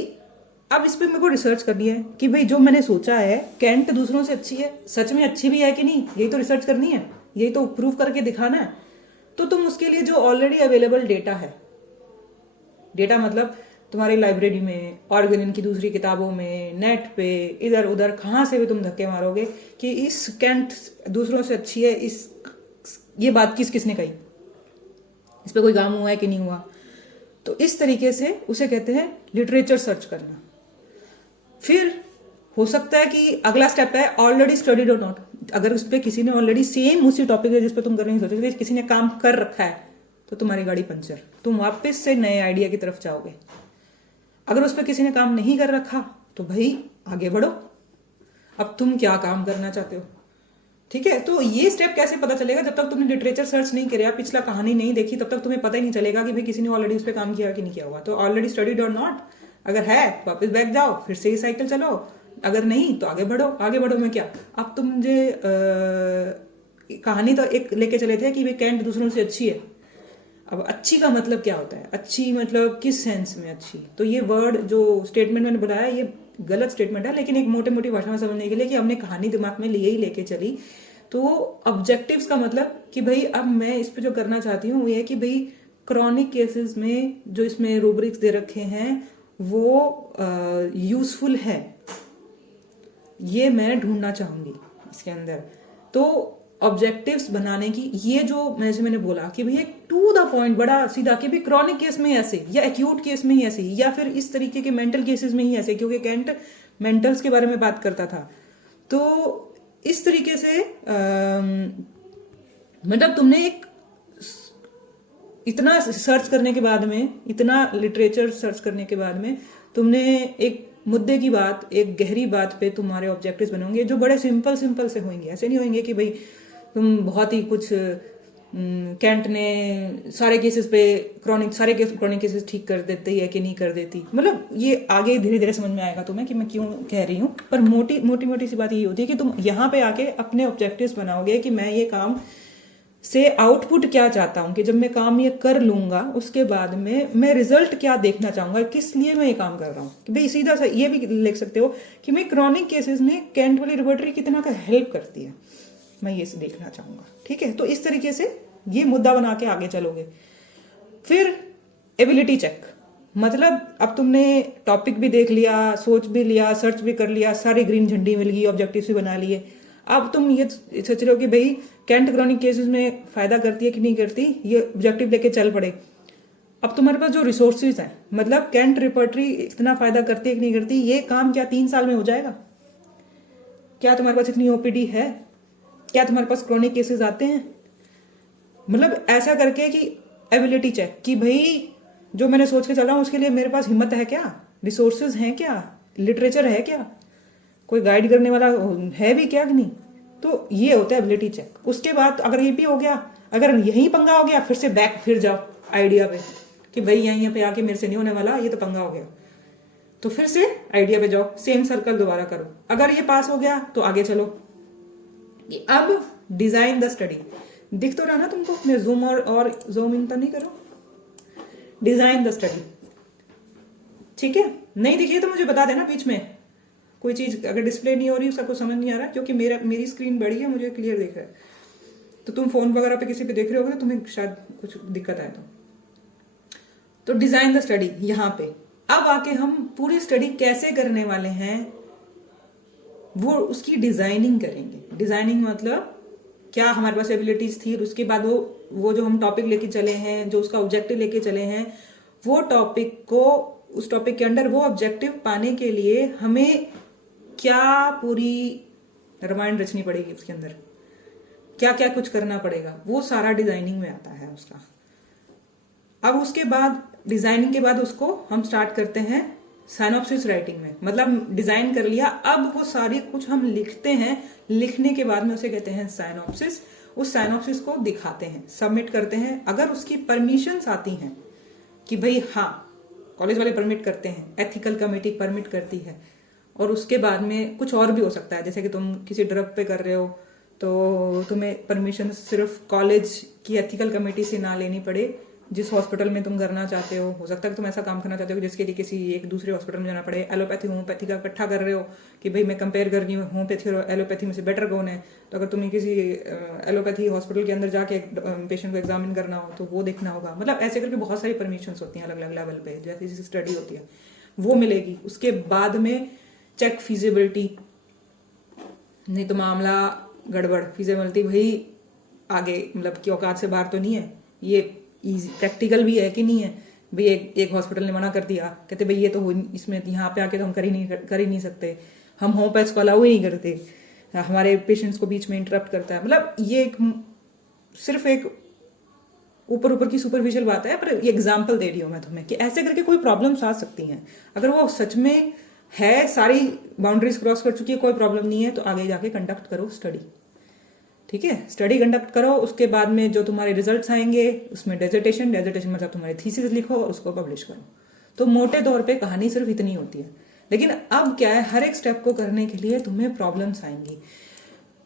अब इस पर मेरे को रिसर्च करनी है कि भाई जो मैंने सोचा है कैंट दूसरों से अच्छी है, सच में अच्छी भी है कि नहीं, यही तो रिसर्च करनी है, यही तो प्रूव करके दिखाना है। तो तुम उसके लिए जो ऑलरेडी अवेलेबल डेटा है, डेटा मतलब तुम्हारी लाइब्रेरी में, ऑर्गेनिन की दूसरी किताबों में, नेट पे, इधर उधर कहाँ से भी तुम धक्के मारोगे कि इस कैंट दूसरों से अच्छी है, ये बात किसने कही, इस पे कोई काम हुआ है कि नहीं हुआ। तो इस तरीके से उसे कहते हैं लिटरेचर सर्च करना। फिर हो सकता है कि अगला स्टेप है ऑलरेडी स्टडीड और नॉट। अगर उस पर किसी ने ऑलरेडी सेम उसी टॉपिक है जिस पर तुम करने की सोचोगे, किसी ने काम कर रखा है, तो तुम्हारी गाड़ी पंचर, तुम वापस से नए आइडिया की तरफ जाओगे। अगर उस पर किसी ने काम नहीं कर रखा तो भाई आगे बढ़ो, अब तुम क्या काम करना चाहते हो। ठीक है, तो ये स्टेप कैसे पता चलेगा, जब तक तुमने लिटरेचर सर्च नहीं किया, पिछला कहानी नहीं देखी, तब तक तुम्हें पता ही नहीं चलेगा कि भाई किसी ने ऑलरेडी उस पर काम किया कि नहीं किया हुआ। तो ऑलरेडी स्टडीड और नॉट, अगर है वापस बैक जाओ, फिर से ही साइकिल चलो, अगर नहीं तो आगे बढ़ो। आगे बढ़ो में क्या, अब तुम मुझे कहानी तो एक लेके चले थे कि भाई कैंट दूसरों से अच्छी है। अब अच्छी का मतलब क्या होता है, अच्छी मतलब किस सेंस में अच्छी। तो ये वर्ड जो स्टेटमेंट मैंने बताया ये गलत स्टेटमेंट है, लेकिन एक मोटे मोटी भाषा में समझने के लिए कि हमने कहानी दिमाग में लिए ही लेके चली। तो ऑब्जेक्टिव्स का मतलब कि भाई अब मैं इस पे जो करना चाहती हूँ वो ये कि भाई क्रॉनिक केसेस में जो इसमें रूब्रिक्स दे रखे हैं वो यूजफुल है, ये मैं ढूंढना चाहूंगी इसके अंदर। तो ऑब्जेक्टिव्स बनाने की ये जो मैंने बोला कि भैया टू द पॉइंट, बड़ा सीधा कि भाई क्रॉनिक केस में ऐसे, या एक्यूट केस में ही ऐसे, या फिर इस तरीके के मेंटल केसेस में ही ऐसे, क्योंकि कैंट मेंटल्स के बारे में बात करता था। तो इस तरीके से मतलब तुमने एक इतना सर्च करने के बाद में, इतना लिटरेचर सर्च करने के बाद में तुमने एक मुद्दे की बात, एक गहरी बात पे तुम्हारे ऑब्जेक्टिव्स बनेंगे जो बड़े सिंपल से होंगे। ऐसे नहीं होंगे कि भाई तुम बहुत ही कुछ कैंट ने सारे केसेस पे क्रॉनिक केसेस ठीक कर देती है कि नहीं कर देती, मतलब ये आगे धीरे धीरे समझ में आएगा तुम्हें कि मैं क्यों कह रही हूँ। पर मोटी सी बात ये होती है कि तुम यहाँ पे आके अपने ऑब्जेक्टिव्स बनाओगे कि मैं ये काम से आउटपुट क्या चाहता हूं कि जब मैं काम ये कर लूंगा उसके बाद में मैं रिजल्ट क्या देखना चाहूंगा, किस लिए मैं ये काम कर रहा हूं। कि भाई सीधा सा ये भी लिख सकते हो कि मैं क्रॉनिक केसेस में कैंट वाली रिवर्टरी कितना का हेल्प करती है, मैं ये देखना चाहूंगा। ठीक है, तो इस तरीके से ये मुद्दा बना के आगे चलोगे। फिर एबिलिटी चेक, मतलब अब तुमने टॉपिक भी देख लिया, सोच भी लिया, सर्च भी कर लिया, सारी ग्रीन झंडी मिल गई, ऑब्जेक्टिव्स भी बना लिए। अब तुम ये सोच रहे हो कि भाई कैंट क्रॉनिक केसेस में फायदा करती है कि नहीं करती, ये ऑब्जेक्टिव लेके चल पड़े। अब तुम्हारे पास जो रिसोर्सेज हैं, मतलब कैंट रिपर्टरी इतना फायदा करती है कि नहीं करती, ये काम क्या 3 साल में हो जाएगा? क्या तुम्हारे पास इतनी ओपीडी है? क्या तुम्हारे पास क्रॉनिक केसेस आते हैं? मतलब ऐसा करके कि एबिलिटी चेक कि भाई जो मैंने सोच के चल रहा हूं उसके लिए मेरे पास हिम्मत है क्या, रिसोर्सेज हैं क्या, लिटरेचर है क्या, कोई गाइड करने वाला है भी क्या कि नहीं। तो ये होता है एबिलिटी चेक। उसके बाद अगर ये भी हो गया, अगर यही पंगा हो गया, फिर से बैक फिर जाओ आइडिया पे कि भाई यहीं पे आके मेरे से नहीं होने वाला, ये तो पंगा हो गया, तो फिर से आइडिया पे जाओ, सेम सर्कल दोबारा करो। अगर ये पास हो गया तो आगे चलो। अब डिजाइन द स्टडी, दिख तो रहा ना तुमको, मैं जूम और जूम इन तो नहीं करो। डिजाइन द स्टडी, ठीक है, नहीं दिखिए तो मुझे बता देना बीच में, कोई चीज अगर डिस्प्ले नहीं हो रही, उसका कुछ समझ नहीं आ रहा, क्योंकि मेरी स्क्रीन बड़ी है, मुझे क्लियर दिख रहा है। तो तुम फोन वगैरह पे किसी पे देख रहे होगे तो तुम्हें शायद कुछ दिक्कत आए तो डिजाइन द स्टडी यहां पे। अब आके हम पूरी स्टडी कैसे करने वाले हैं, वो उसकी डिजाइनिंग करेंगे। डिजाइनिंग मतलब क्या हमारे पास एबिलिटीज थी, और उसके बाद वो जो हम टॉपिक लेके चले हैं, जो उसका ऑब्जेक्टिव लेके चले हैं, वो टॉपिक को, उस टॉपिक के अंडर वो ऑब्जेक्टिव पाने के लिए हमें क्या पूरी रामायण रचनी पड़ेगी, उसके अंदर क्या क्या कुछ करना पड़ेगा, वो सारा डिजाइनिंग में आता है उसका। अब उसके बाद डिजाइनिंग के बाद उसको हम स्टार्ट करते हैं साइनॉप्सिस राइटिंग में। मतलब डिजाइन कर लिया, अब वो सारी कुछ हम लिखते हैं, लिखने के बाद में उसे कहते हैं साइनॉप्सिस। उस साइनॉप्सिस को दिखाते हैं, सबमिट करते हैं। अगर उसकी परमिशंस आती हैं कि भाई हाँ कॉलेज वाले परमिट करते हैं, एथिकल कमेटी परमिट करती है, और उसके बाद में कुछ और भी हो सकता है, जैसे कि तुम किसी ड्रग पे कर रहे हो तो तुम्हें परमिशन सिर्फ कॉलेज की एथिकल कमेटी से ना लेनी पड़े, जिस हॉस्पिटल में तुम करना चाहते हो सकता है कि तुम ऐसा काम करना चाहते हो जिसके लिए किसी एक दूसरे हॉस्पिटल में जाना पड़े। एलोपैथी होम्योपैथी का इकट्ठा कर रहे हो कि भाई मैं कंपेयर कर रही हूँ होम्योपैथी और एलोपैथी में से बेटर कौन है, तो अगर तुम्हें किसी एलोपैथी हॉस्पिटल के अंदर जाके पेशेंट को एग्जामिन करना हो तो वो देखना होगा। मतलब ऐसे करके बहुत सारी परमिशंस होती हैं अलग अलग लेवल पे, जैसी जैसी स्टडी होती है वो मिलेगी। उसके बाद में चेक फिजिबिलिटी, नहीं तो मामला गड़बड़। फिजिबिलिटी भाई आगे मतलब कि औकात से बाहर तो नहीं है, ये प्रैक्टिकल भी है कि नहीं है। भाई एक हॉस्पिटल ने मना कर दिया, कहते भाई ये तो इसमें यहाँ पे आके तो हम कर ही नहीं सकते, हम होम पैच को अलाउ ही नहीं करते, हमारे पेशेंट्स को बीच में इंटरप्ट करता है। मतलब ये सिर्फ एक ऊपर की सुपरफिशियल बात है, पर ये एग्जाम्पल दे रही हूँ मैं तुम्हें कि ऐसे करके कोई प्रॉब्लम्स आ सकती हैं। अगर वो सच में है, सारी बाउंड्रीज क्रॉस कर चुकी है, कोई प्रॉब्लम नहीं है, तो आगे जाके कंडक्ट करो स्टडी। ठीक है, स्टडी कंडक्ट करो। उसके बाद में जो तुम्हारे रिजल्ट्स आएंगे उसमें डेजर्टेशन मतलब तुम्हारे थीसिस लिखो और उसको पब्लिश करो। तो मोटे तौर पे कहानी सिर्फ इतनी होती है। लेकिन अब क्या है, हर एक स्टेप को करने के लिए तुम्हें प्रॉब्लम्स आएंगी।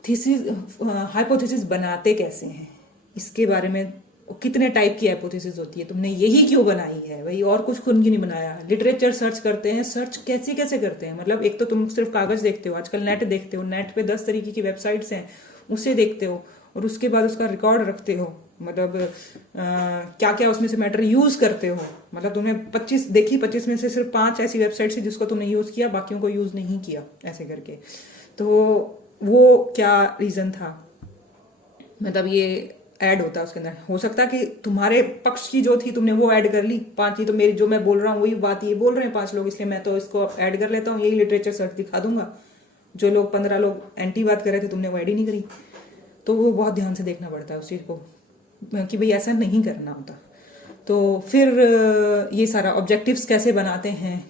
थीसिस, हाइपोथेसिस बनाते कैसे हैं, इसके बारे में, कितने टाइप की हाइपोथेसिस होती है, तुमने यही क्यों बनाई है भाई, और कुछ खुद क्यों नहीं बनाया। लिटरेचर सर्च करते हैं, सर्च कैसे कैसे करते हैं। मतलब एक तो तुम सिर्फ कागज देखते हो, आजकल नेट देखते हो, नेट पे 10 तरीके की वेबसाइट्स हैं, उसे देखते हो और उसके बाद उसका रिकॉर्ड रखते हो। मतलब क्या क्या उसमें से मैटर यूज करते हो। मतलब तुमने 25 देखी, 25 में से सिर्फ 5 ऐसी वेबसाइट्स है जिसको तुमने यूज किया, बाकियों को यूज नहीं किया, ऐसे करके। तो वो क्या रीजन था, मतलब ये ऐड होता है उसके अंदर। हो सकता है कि तुम्हारे पक्ष की जो थी तुमने वो ऐड कर ली, 5 ही तो मेरी जो मैं बोल रहा हूँ वही बात ये बोल रहे हैं 5 लोग, इसलिए मैं तो इसको ऐड कर लेता हूँ, यही लिटरेचर सर्च दिखा दूंगा। जो लोग 15 लोग एंटी बात कर रहे थे तुमने वो ऐड ही नहीं करी। तो वो बहुत ध्यान से देखना पड़ता है उस चीज को कि भाई ऐसा नहीं करना होता। तो फिर ये सारा ऑब्जेक्टिव्स कैसे बनाते हैं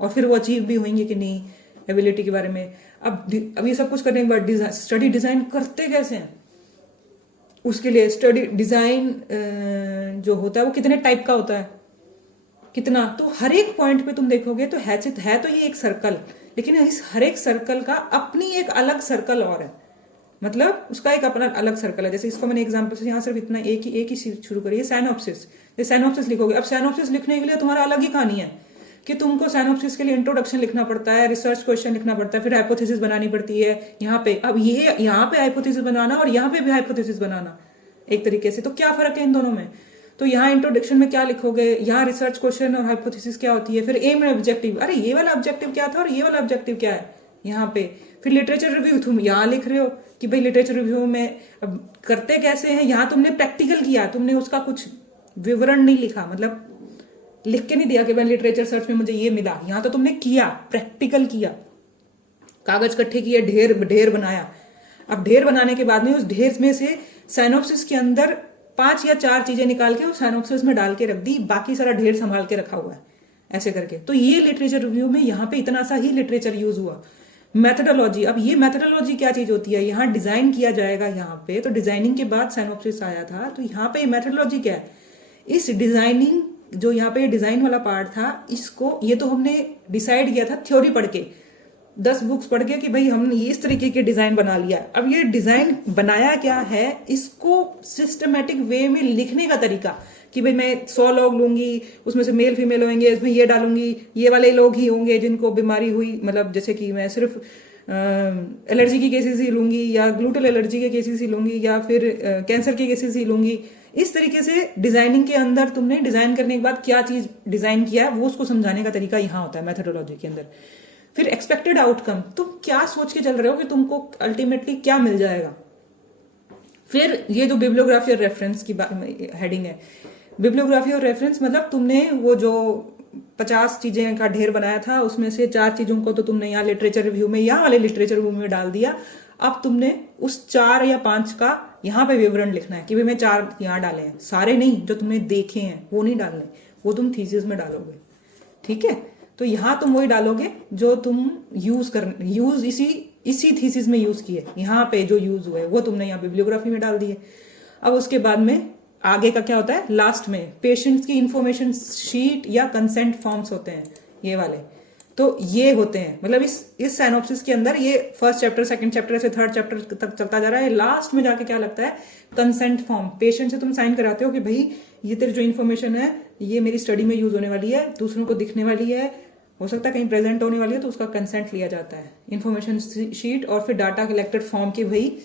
और फिर वो अचीव भी होंगे कि नहीं, एबिलिटी के बारे में। अब ये सब कुछ करने के बाद स्टडी डिजाइन करते कैसे हैं, उसके लिए स्टडी डिजाइन जो होता है वो कितने टाइप का होता है, कितना। तो हर एक पॉइंट पे तुम देखोगे तो है तो ये एक सर्कल, लेकिन इस हर एक सर्कल का अपनी एक अलग सर्कल और है। मतलब उसका एक अपना अलग सर्कल है। जैसे इसको मैंने एग्जांपल से यहाँ सिर्फ इतना एक ही शुरू करी है, साइनोप्सिस। ये साइनोप्सिस लिखोगे, अब साइनोप्सिस लिखने के लिए तुम्हारा अलग ही कहानी है कि तुमको साइनोप्सिस के लिए इंट्रोडक्शन लिखना पड़ता है, रिसर्च क्वेश्चन लिखना पड़ता है, फिर हाइपोथेसिस बनानी पड़ती है यहाँ पे। अब ये यहाँ पे हाइपोथेसिस बनाना और यहाँ पे भी हाइपोथेसिस बनाना एक तरीके से, तो क्या फर्क है इन दोनों में? तो यहाँ इंट्रोडक्शन में क्या लिखोगे, यहाँ रिसर्च क्वेश्चन और हाइपोथेसिस क्या होती है, फिर एम एंड ऑब्जेक्टिव, अरे ये वाला ऑब्जेक्टिव क्या था और ये वाला ऑब्जेक्टिव क्या है यहाँ पे। फिर लिटरेचर रिव्यू तुम यहाँ लिख रहे हो कि भाई लिटरेचर रिव्यू में अब करते कैसे हैं, यहाँ तुमने प्रैक्टिकल किया, तुमने उसका कुछ विवरण नहीं लिखा, मतलब लिख के नहीं दिया कि भाई लिटरेचर सर्च में मुझे ये मिला। यहाँ तो तुमने किया, प्रैक्टिकल किया, कागज इकट्ठे किए, ढेर बनाया। अब ढेर बनाने के बाद में उस ढेर में से साइनोप्सिस के अंदर 5 या 4 चीजें निकाल के उस साइनोप्सिस में डाल के रख दी, बाकी सारा ढेर संभाल के रखा हुआ है ऐसे करके। तो ये लिटरेचर रिव्यू में यहाँ पे इतना सा ही लिटरेचर यूज हुआ। मेथोडोलॉजी, अब ये मेथोडोलॉजी क्या चीज होती है, यहाँ डिजाइन किया जाएगा यहाँ पे, तो डिजाइनिंग के बाद साइनोप्सिस आया था, तो यहाँ पे मेथोडोलॉजी क्या है, इस डिजाइनिंग जो यहाँ पे डिजाइन वाला पार्ट था, इसको ये तो हमने डिसाइड किया था थ्योरी पढ़ के, 10 बुक्स पढ़ के कि भाई हमने इस तरीके के डिजाइन बना लिया। अब ये डिजाइन बनाया क्या है, इसको सिस्टमेटिक वे में लिखने का तरीका कि भाई मैं 100 लोग लूंगी, उसमें से मेल फीमेल होंगे, इसमें ये डालूंगी, ये वाले लोग ही होंगे जिनको बीमारी हुई, मतलब जैसे कि मैं सिर्फ एलर्जी की केसेस ही लूंगी या ग्लूटल एलर्जी के केसेस ही लूंगी या फिर कैंसर के केसेस ही लूंगी। इस तरीके से डिजाइनिंग के अंदर तुमने डिजाइन करने के बाद क्या चीज डिजाइन किया है वो उसको समझाने का तरीका यहाँ होता है मेथोडोलॉजी के अंदर। फिर एक्सपेक्टेड आउटकम, तुम क्या सोच के चल रहे हो कि तुमको अल्टीमेटली क्या मिल जाएगा। फिर ये जो बिब्लियोग्राफी और रेफरेंस की हेडिंग है, बिब्लियोग्राफी और रेफरेंस मतलब तुमने वो जो 50 चीजें का ढेर बनाया था उसमें से 4 चीजों को तो तुमने यहाँ लिटरेचर रिव्यू में, यहाँ वाले लिटरेचर रिव्यू में डाल दिया। अब तुमने उस 4 या 5 का यहाँ पे विवरण लिखना है कि भाई मैं 4 यहाँ डाले हैं, सारे नहीं जो तुमने देखे हैं वो नहीं डालने, वो तुम थीसिस में डालोगे, ठीक है। तो यहाँ तुम वही डालोगे जो तुम यूज इसी थीसिस में यूज किए, यहाँ पे जो यूज हुए वो तुमने यहाँ बिब्लियोग्राफी में डाल दिए। अब उसके बाद में आगे का क्या होता है, लास्ट में पेशेंट्स की इंफॉर्मेशन शीट या कंसेंट फॉर्म्स होते हैं ये वाले, तो ये होते हैं मतलब इस साइनोप्सिस के अंदर ये फर्स्ट चैप्टर, सेकंड चैप्टर से थर्ड चैप्टर तक चलता जा रहा है। लास्ट में जाके क्या लगता है, कंसेंट फॉर्म, पेशेंट से तुम साइन कराते हो कि भाई ये तेरी जो इन्फॉर्मेशन है ये मेरी स्टडी में यूज होने वाली है, दूसरों को दिखने वाली है, हो सकता है कहीं प्रेजेंट होने वाली है, तो उसका कंसेंट लिया जाता है। इन्फॉर्मेशन शीट और फिर डाटा कलेक्टेड फॉर्म के भाई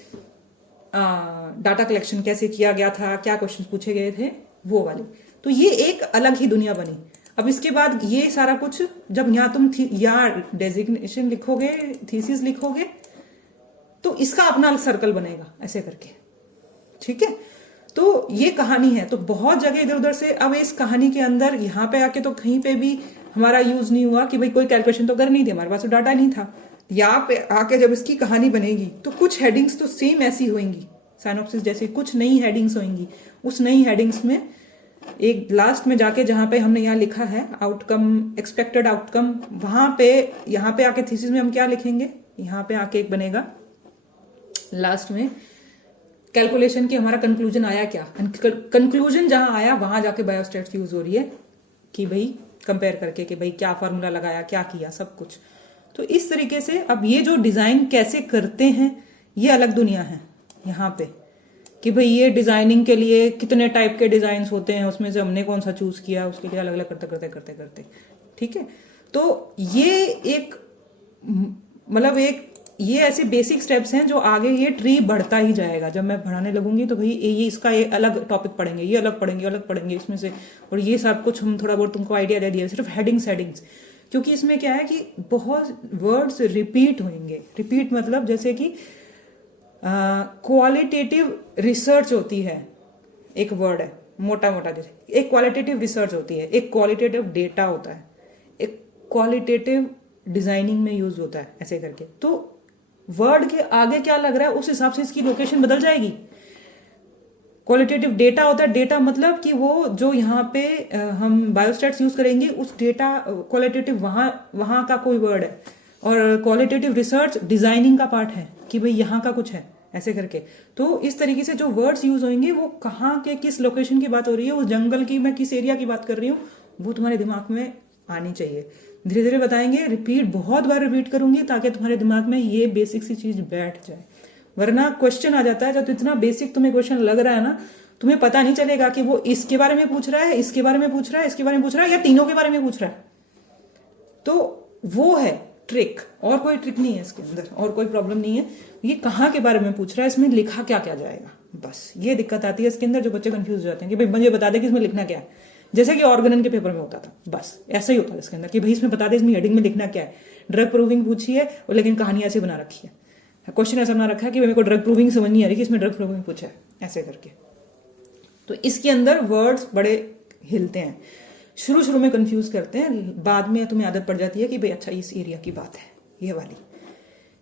डाटा कलेक्शन कैसे किया गया था, क्या क्वेश्चन पूछे गए थे, वो वाली। तो ये एक अलग ही दुनिया बनी। अब इसके बाद ये सारा कुछ जब यहाँ तुम यहाँ डेजिग्नेशन लिखोगे, थीसिस लिखोगे, तो इसका अपना सर्कल बनेगा ऐसे करके, ठीक है। तो ये कहानी है। तो बहुत जगह इधर उधर से अब इस कहानी के अंदर यहाँ पे आके तो कहीं पे भी हमारा यूज नहीं हुआ कि भाई कोई कैलकुलेशन तो कर नहीं थी, हमारे पास तो डाटा नहीं था। यहाँ पे आके जब इसकी कहानी बनेगी तो कुछ हेडिंग्स तो सेम ऐसी होंगी, साइनोप्सिस जैसे कुछ नई हेडिंग्स होंगी। उस नई हेडिंग्स में एक लास्ट में जाके जहां पे हमने यहाँ लिखा है आउटकम, एक्सपेक्टेड आउटकम, वहां पे यहाँ पे आके थीसिस में हम क्या लिखेंगे, यहाँ पे आके एक बनेगा लास्ट में कैलकुलेशन की हमारा कंक्लूजन आया क्या, कंक्लूजन जहां आया वहां जाके बायोस्टैट्स यूज हो रही है कि भाई कंपेयर करके कि भाई क्या फॉर्मूला लगाया, क्या किया, सब कुछ। तो इस तरीके से अब ये जो डिजाइन कैसे करते हैं ये अलग दुनिया है यहाँ पे कि भाई ये डिजाइनिंग के लिए कितने टाइप के डिजाइन होते हैं, उसमें से हमने कौन सा चूज किया, उसके लिए अलग अलग करते, ठीक है। तो ये एक मतलब एक ये ऐसे बेसिक स्टेप्स हैं जो आगे ये ट्री बढ़ता ही जाएगा। जब मैं पढ़ाने लगूंगी तो भाई ये इसका ये अलग टॉपिक पढ़ेंगे, ये अलग पढ़ेंगे इसमें से, और ये सब कुछ हम थोड़ा बहुत तुमको आइडिया दे दिया, सिर्फ हेडिंग्स, क्योंकि इसमें क्या है कि बहुत वर्ड्स रिपीट होंगे। रिपीट मतलब जैसे कि क्वालिटेटिव रिसर्च होती है, एक वर्ड है मोटा जैसे, एक क्वालिटेटिव रिसर्च होती है, एक क्वालिटेटिव डेटा होता है, एक क्वालिटेटिव डिजाइनिंग में यूज होता है ऐसे करके। तो वर्ड के आगे क्या लग रहा है उस हिसाब से इसकी लोकेशन बदल जाएगी। क्वालिटेटिव डेटा होता है, डेटा मतलब कि वो जो यहाँ पे हम बायोस्टैट्स यूज करेंगे उस डेटा, क्वालिटेटिव वहां का कोई वर्ड है, और क्वालिटेटिव रिसर्च डिजाइनिंग का पार्ट है कि भाई यहाँ का कुछ है ऐसे करके। तो इस तरीके से जो वर्ड्स यूज होंगे वो कहाँ के किस लोकेशन की बात हो रही है, उस जंगल की मैं किस एरिया की बात कर रही हूँ, वो तुम्हारे दिमाग में आनी चाहिए। धीरे धीरे बताएंगे, बहुत बार रिपीट करूंगी ताकि तुम्हारे दिमाग में ये बेसिक सी चीज बैठ जाए। वरना क्वेश्चन आ जाता है जब इतना बेसिक तुम्हें क्वेश्चन लग रहा है ना, तुम्हें पता नहीं चलेगा कि वो इसके बारे में पूछ रहा है, इसके बारे में पूछ रहा है, इसके बारे में पूछ रहा है, या तीनों के बारे में पूछ रहा है। तो वो है ट्रिक, और कोई ट्रिक नहीं है इसके अंदर, और कोई प्रॉब्लम नहीं है। ये कहाँ के बारे में पूछ रहा है, इसमें लिखा क्या क्या जाएगा, बस ये दिक्कत आती है इसके अंदर, जो बच्चे कंफ्यूज हो जाते हैं कि भाई मुझे बता दे कि इसमें लिखना क्या है। जैसे कि ऑर्गेनन के पेपर में होता था, बस ऐसा ही होता है इसके अंदर कि भाई इसमें बता दे इसमें हेडिंग में लिखना क्या है। ड्रग प्रूविंग पूछी है और लेकिन कहानी ऐसे बना रखी है, क्वेश्चन ऐसा बना रखा है कि मेरे को ड्रग प्रूविंग समझ नहीं आ रही कि इसमें ड्रग प्रूविंग पूछा है ऐसे करके। तो इसके अंदर वर्ड्स बड़े हिलते हैं, शुरू शुरू में कंफ्यूज करते हैं, बाद में तुम्हें आदत पड़ जाती है कि भाई अच्छा इस एरिया की बात है ये वाली,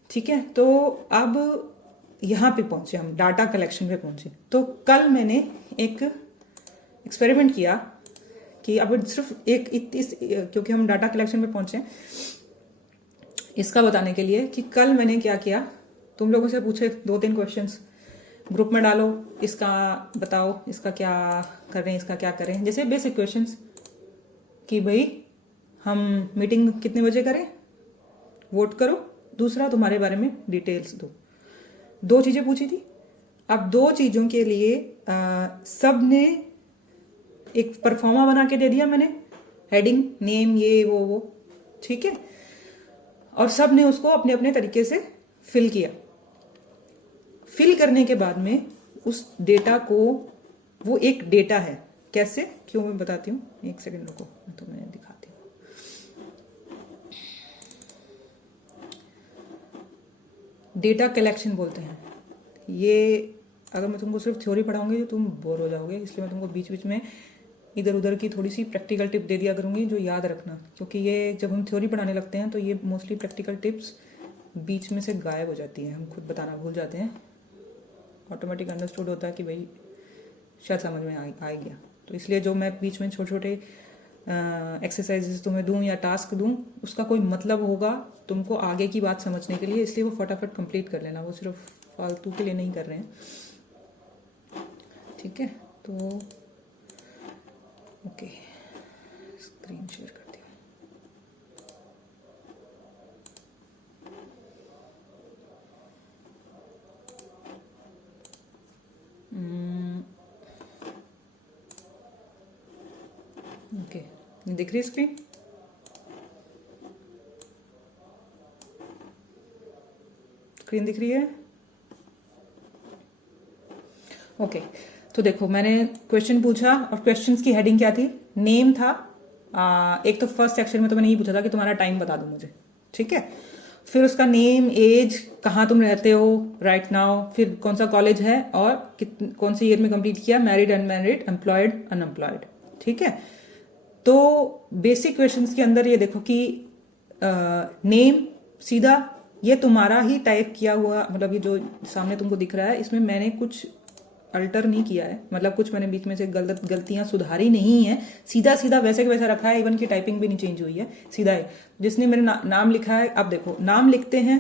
ठीक है। तो अब यहाँ पे पहुंचे हम, डाटा कलेक्शन पे पहुंचे। तो कल मैंने एक एक्सपेरिमेंट किया कि अब सिर्फ एक क्योंकि हम डाटा कलेक्शन पे पहुंचे, इसका बताने के लिए कि कल मैंने क्या किया, तुम लोगों से पूछे 2-3 क्वेश्चंस, ग्रुप में डालो, इसका बताओ इसका क्या कर रहे हैं, इसका क्या करें, जैसे बेसिक क्वेश्चंस कि भाई हम मीटिंग कितने बजे करें, वोट करो, दूसरा तुम्हारे बारे में डिटेल्स दो। 2 चीजें पूछी थी। अब 2 चीजों के लिए सब ने एक परफॉर्मा बना के दे दिया मैंने, हेडिंग, नेम, ये वो, ठीक है, और सब ने उसको अपने अपने तरीके से फिल किया। फिल करने के बाद में उस डेटा को, वो एक डेटा है, कैसे क्यों मैं बताती हूँ, 1 सेकंड रुको तो मैं दिखाती हूँ। डेटा कलेक्शन बोलते हैं ये। अगर मैं तुमको सिर्फ थ्योरी पढ़ाऊंगी तो तुम बोर हो जाओगे, इसलिए मैं तुमको बीच बीच में इधर उधर की थोड़ी सी प्रैक्टिकल टिप दे दिया करूंगी, जो याद रखना, क्योंकि ये जब हम थ्योरी पढ़ाने लगते हैं तो ये मोस्टली प्रैक्टिकल टिप्स बीच में से गायब हो जाती हैं, हम खुद बताना भूल जाते हैं। ऑटोमेटिक अंडरस्टूड होता है कि भाई शायद समझ में आ गया, तो इसलिए जो मैं बीच में छोटे छोटे एक्सरसाइजेस तुम्हें दूं या टास्क दूं, उसका कोई मतलब होगा तुमको आगे की बात समझने के लिए, इसलिए वो फटाफट कंप्लीट कर लेना, वो सिर्फ फालतू के लिए नहीं कर रहे हैं, ठीक है। तो ओके, स्क्रीन शेयर करती हूँ। ओके, दिख रही स्क्रीन? स्क्रीन दिख रही है? ओके, तो देखो मैंने क्वेश्चन पूछा और क्वेश्चंस की हेडिंग क्या थी, नेम था। एक तो फर्स्ट सेक्शन में तो मैंने ये पूछा था कि तुम्हारा टाइम बता दो मुझे, ठीक है। फिर उसका नेम, एज, कहाँ तुम रहते हो राइट नाउ, फिर कौन सा कॉलेज है और कौन सी ईयर में कंप्लीट किया, मैरिड, अनमैरिड, एम्प्लॉयड, अनएम्प्लॉयड, ठीक है। तो बेसिक क्वेश्चंस के अंदर ये देखो कि नेम सीधा ये तुम्हारा ही टाइप किया हुआ, मतलब ये जो सामने तुमको दिख रहा है इसमें मैंने कुछ अल्टर नहीं किया है, मतलब कुछ मैंने बीच में से गलतियां सुधारी नहीं है, सीधा सीधा वैसे के वैसा रखा है, इवन की टाइपिंग भी नहीं चेंज हुई है, सीधा है। जिसने मेरे नाम लिखा है, अब देखो नाम लिखते हैं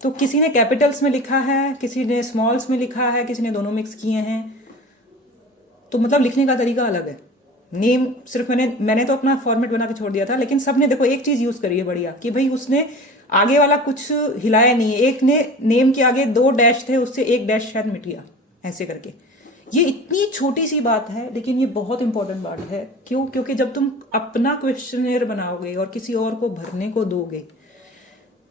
तो किसी ने कैपिटल्स में लिखा है, किसी ने स्मॉल्स में लिखा है, किसी ने दोनों मिक्स किए हैं, तो मतलब लिखने का तरीका अलग है। नेम सिर्फ मैंने तो अपना फॉर्मेट बना के छोड़ दिया था, लेकिन सबने देखो एक चीज यूज करी है बढ़िया कि भाई उसने आगे वाला कुछ हिलाया नहीं है, एक ने नेम के आगे 2 डैश थे, उससे 1 डैश शायद मिट गया, ऐसे करके। ये इतनी छोटी सी बात है लेकिन ये बहुत इंपॉर्टेंट बात है। क्यों? क्योंकि जब तुम अपना क्वेश्चनेयर बनाओगे और किसी और को भरने को दोगे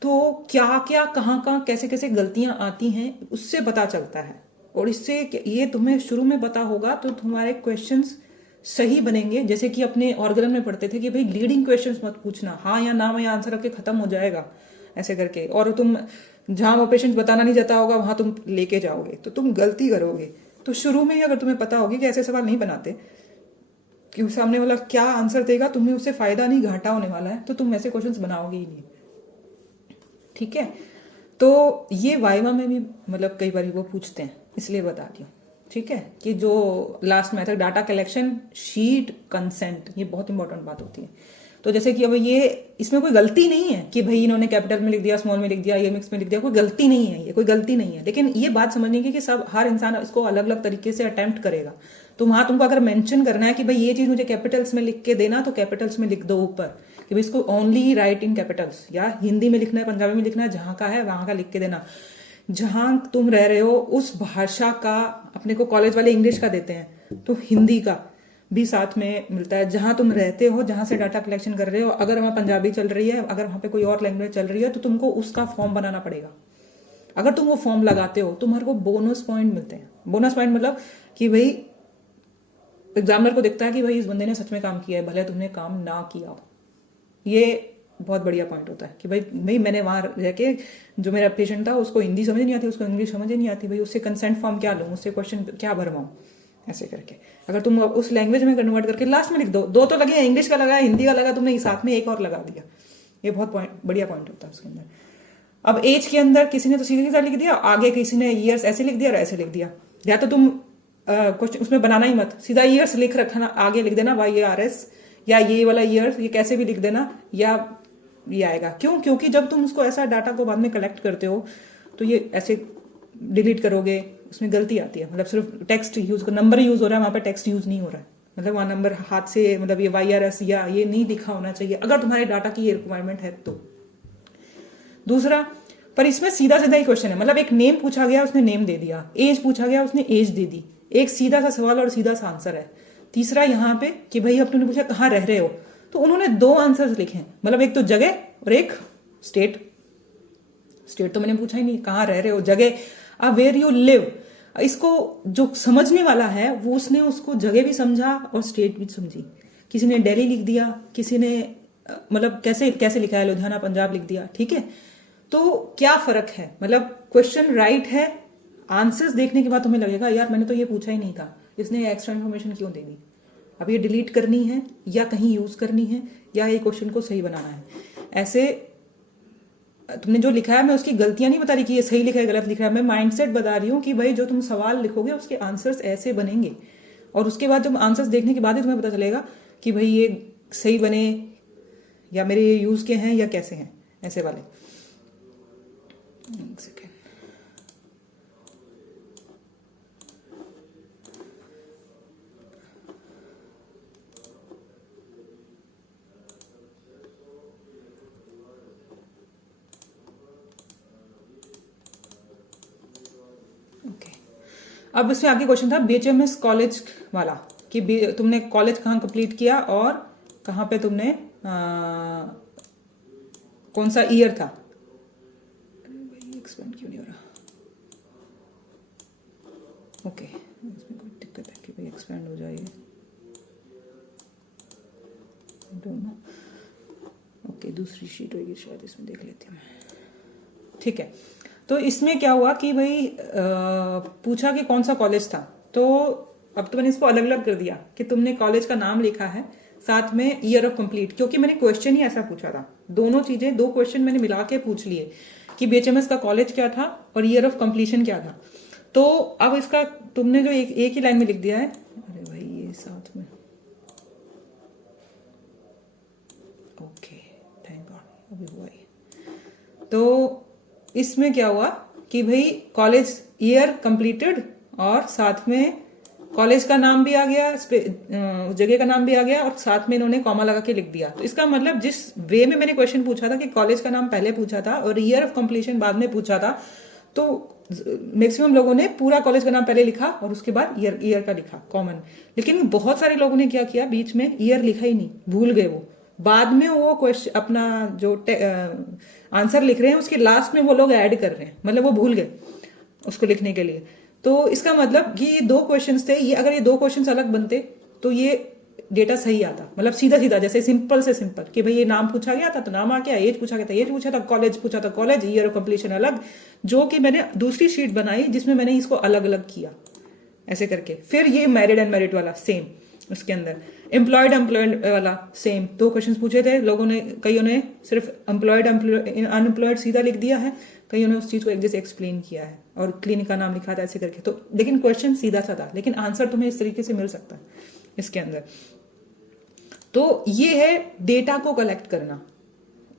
तो क्या क्या कहाँ कहाँ कैसे कैसे गलतियां आती हैं उससे पता चलता है, और इससे ये तुम्हें शुरू में पता होगा तो तुम्हारे क्वेश्चंस सही बनेंगे। जैसे कि अपने ऑर्गन में पढ़ते थे कि भाई लीडिंग क्वेश्चंस मत पूछना, हाँ या ना में आंसर रख के खत्म हो जाएगा ऐसे करके, और तुम जहां वो पेशेंट बताना नहीं चाहता होगा वहां तुम लेके जाओगे तो तुम गलती करोगे। तो शुरू में ही अगर तुम्हें पता होगी कि ऐसे सवाल नहीं बनाते, कि सामने वाला क्या आंसर देगा, तुम्हें उससे फायदा नहीं घाटा होने वाला है, तो तुम ऐसे क्वेश्चंस बनाओगे ही नहीं, ठीक है। तो ये वाइवा में भी मतलब कई बार वो पूछते हैं, इसलिए बता दी हूँ, ठीक है। कि जो last method data collection, sheet, consent, ये बहुत इंपॉर्टेंट बात होती है। तो जैसे कि अब ये इसमें कोई गलती नहीं है कि भाई इन्होंने कैपिटल में लिख दिया, स्मॉल में लिख दिया, ये मिक्स में लिख दिया, कोई गलती नहीं है, ये कोई गलती नहीं है। लेकिन ये बात समझने की कि सब हर इंसान इसको अलग अलग तरीके से अटेम्प्ट करेगा। तो वहां तुमको अगर मेंशन करना है कि भाई ये चीज मुझे कैपिटल्स में लिख के देना, तो कैपिटल्स में लिख दो ऊपर कि भाई इसको ओनली राइट इन कैपिटल्स, या हिंदी में लिखना है, पंजाबी में लिखना है, जहां का है वहां का लिख के देना। जहां तुम रह रहे हो उस भाषा का, अपने को कॉलेज वाले इंग्लिश का देते हैं तो हिंदी का भी साथ में मिलता है। जहां तुम रहते हो, जहां से डाटा कलेक्शन कर रहे हो, अगर वहां पंजाबी चल रही है, अगर वहां पे कोई और लैंग्वेज चल रही है, तो तुमको उसका फॉर्म बनाना पड़ेगा। अगर तुम वो फॉर्म लगाते हो, तुम्हारे को बोनस पॉइंट मिलते हैं। बोनस पॉइंट मतलब कि भाई एग्जामिनर को दिखता है कि भाई इस बंदे ने सच में काम किया है, भले तुमने काम ना किया हो। ये बहुत बढ़िया पॉइंट होता है कि भाई मैंने वहां रह के, जो मेरा पेशेंट था उसको हिंदी समझ नहीं आती, उसको इंग्लिश समझ नहीं आती, भाई उससे कंसेंट फॉर्म क्या लूँ, उससे क्वेश्चन क्या भरवाऊँ, ऐसे करके। अगर तुम उस लैंग्वेज में कन्वर्ट करके लास्ट में लिख दो, दो तो लगे, इंग्लिश का लगा, हिंदी का लगा, तुमने साथ में एक और लगा दिया। ये बहुत बढ़िया पॉइंट होता है उसके अंदर। अब एज के अंदर किसी ने तो सीधा सीधा लिख दिया, आगे किसी ने ईयर्स ऐसे लिख दिया और ऐसे लिख दिया। या तो तुम क्वेश्चन उसमें बनाना ही मत, सीधा ईयर्स लिख रखना, आगे लिख देना YARS, या ये वाला ईयर्स, ये कैसे भी लिख देना, या ये आएगा। क्यों? क्योंकि जब तुम उसको ऐसा डाटा को बाद में कलेक्ट करते हो तो ये ऐसे डिलीट करोगे, उसमें गलती आती है। मतलब सिर्फ टेक्स्ट यूज, नंबर यूज हो रहा है, वहां पर टेक्स्ट यूज नहीं हो रहा है। मतलब वहां नंबर हाथ से, मतलब ये YRS या ये नहीं लिखा होना चाहिए अगर तुम्हारे डाटा की ये रिक्वायरमेंट है तो। दूसरा, पर इसमें सीधा सीधा ही क्वेश्चन है, मतलब एक नेम पूछा गया, उसने नेम दे दिया, एज पूछा गया, उसने एज दे दी। एक सीधा सा सवाल और सीधा सा आंसर है। तीसरा यहाँ पे कि भाई अब तुमने पूछा कहाँ रह रहे हो, तो उन्होंने 2 आंसर्स लिखे हैं, मतलब एक तो जगह और एक स्टेट। स्टेट तो मैंने पूछा ही नहीं, कहाँ रह रहे हो, जगह, वेयर यू लिव। इसको जो समझने वाला है वो उसने उसको जगह भी समझा और स्टेट भी समझी। किसी ने दिल्ली लिख दिया, किसी ने मतलब कैसे कैसे लिखा है, लुधियाना पंजाब लिख दिया, ठीक है। तो क्या फर्क है, मतलब क्वेश्चन राइट है, आंसर्स देखने के बाद तुम्हें लगेगा यार मैंने तो ये पूछा ही नहीं था, इसने एक्स्ट्रा इन्फॉर्मेशन क्यों दे दी। अब ये डिलीट करनी है या कहीं यूज करनी है या ये क्वेश्चन को सही बनाना है। ऐसे तुमने जो लिखा है, मैं उसकी गलतियां नहीं बता रही कि ये सही लिखा है गलत लिखा है, मैं माइंडसेट बता रही हूँ कि भाई जो तुम सवाल लिखोगे उसके आंसर्स ऐसे बनेंगे, और उसके बाद जब आंसर्स देखने के बाद ही तुम्हें पता चलेगा कि भाई ये सही बने या मेरे ये यूज के हैं या कैसे हैं, ऐसे वाले। एक सेकेंड, अब इसमें आगे क्वेश्चन था BHMS कॉलेज वाला कि तुमने कॉलेज कहाँ कंप्लीट किया और कहाँ पे तुमने कौन सा ईयर था। एक्सपेंड क्यों नहीं हो रहा, ओके इसमें कोई दिक्कत है कि भाई एक्सपेंड हो जाए, ओके दूसरी शीट होगी शायद, इसमें देख लेती हूँ मैं, ठीक है। तो इसमें क्या हुआ कि भाई पूछा कि कौन सा कॉलेज था, तो अब तो मैंने इसको अलग अलग कर दिया कि तुमने कॉलेज का नाम लिखा है, साथ में ईयर ऑफ कंप्लीट, क्योंकि मैंने क्वेश्चन ही ऐसा पूछा था। दोनों चीजें, 2 क्वेश्चन मैंने मिला के पूछ लिए कि BHMS का कॉलेज क्या था और ईयर ऑफ कंप्लीशन क्या था। तो अब इसका तुमने जो एक ही लाइन में लिख दिया है, अरे भाई ये साथ में, ओके थैंक गॉड अभी हुआ ही। तो इसमें क्या हुआ कि भाई कॉलेज ईयर कंप्लीटेड और साथ में कॉलेज का नाम भी आ गया, जगह का नाम भी आ गया, और साथ में इन्होंने कॉमा लगा के लिख दिया। तो इसका मतलब जिस वे में मैंने क्वेश्चन पूछा था कि कॉलेज का नाम पहले पूछा था और ईयर ऑफ कंप्लीशन बाद में पूछा था, तो मैक्सिमम लोगों ने पूरा कॉलेज का नाम पहले लिखा और उसके बाद ईयर का लिखा कॉमन। लेकिन बहुत सारे लोगों ने क्या किया, बीच में ईयर लिखा ही नहीं, भूल गए वो। बाद में वो क्वेश्चन अपना जो आंसर लिख रहे हैं उसके लास्ट में वो लोग ऐड कर रहे हैं, मतलब वो भूल गए उसको लिखने के लिए। तो इसका मतलब कि ये 2 क्वेश्चंस थे, ये अगर ये 2 क्वेश्चंस अलग बनते तो ये डेटा सही आता, मतलब सीधा सीधा, जैसे सिंपल से सिंपल कि भाई ये नाम पूछा गया था तो नाम आ गया, एज पूछा गया था एज पूछा था, कॉलेज पूछा था कॉलेज, ईयर ऑफ कंप्लीशन अलग। जो कि मैंने दूसरी शीट बनाई जिसमें मैंने इसको अलग अलग किया ऐसे करके। फिर ये मैरिड एंड मैरिड वाला सेम, उसके अंदर एम्प्लॉयड वाला सेम। 2 क्वेश्चंस पूछे थे लोगों ने, कईयों ने सिर्फ एम्प्लॉयड अनएम्प्लॉयड सीधा लिख दिया है, कईयों ने उस चीज को एक जैसे एक्सप्लेन किया है और क्लिनिक का नाम लिखा था ऐसे करके। तो लेकिन क्वेश्चन सीधा सा था, लेकिन आंसर तुम्हें इस तरीके से मिल सकता है इसके अंदर। तो ये है डेटा को कलेक्ट करना,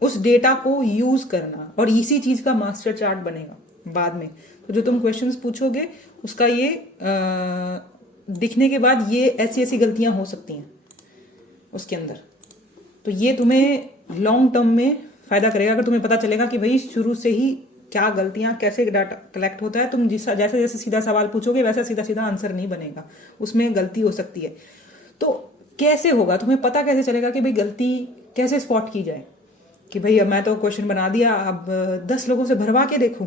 उस डेटा को यूज करना, और इसी चीज का मास्टर चार्ट बनेगा बाद में। तो जो तुम क्वेश्चंस पूछोगे उसका ये दिखने के बाद ये ऐसी ऐसी गलतियां हो सकती हैं उसके अंदर। तो ये तुम्हें लॉन्ग टर्म में फायदा करेगा अगर तुम्हें पता चलेगा कि भाई शुरू से ही क्या गलतियां, कैसे डाटा कलेक्ट होता है। तुम जैसे जैसे सीधा सवाल पूछोगे वैसा सीधा सीधा आंसर नहीं बनेगा, उसमें गलती हो सकती है। तो कैसे होगा, तुम्हें पता कैसे चलेगा कि भाई गलती कैसे स्पॉट की जाए, कि भाई अब मैं तो क्वेश्चन बना दिया, अब 10 लोगों से भरवा के देखूं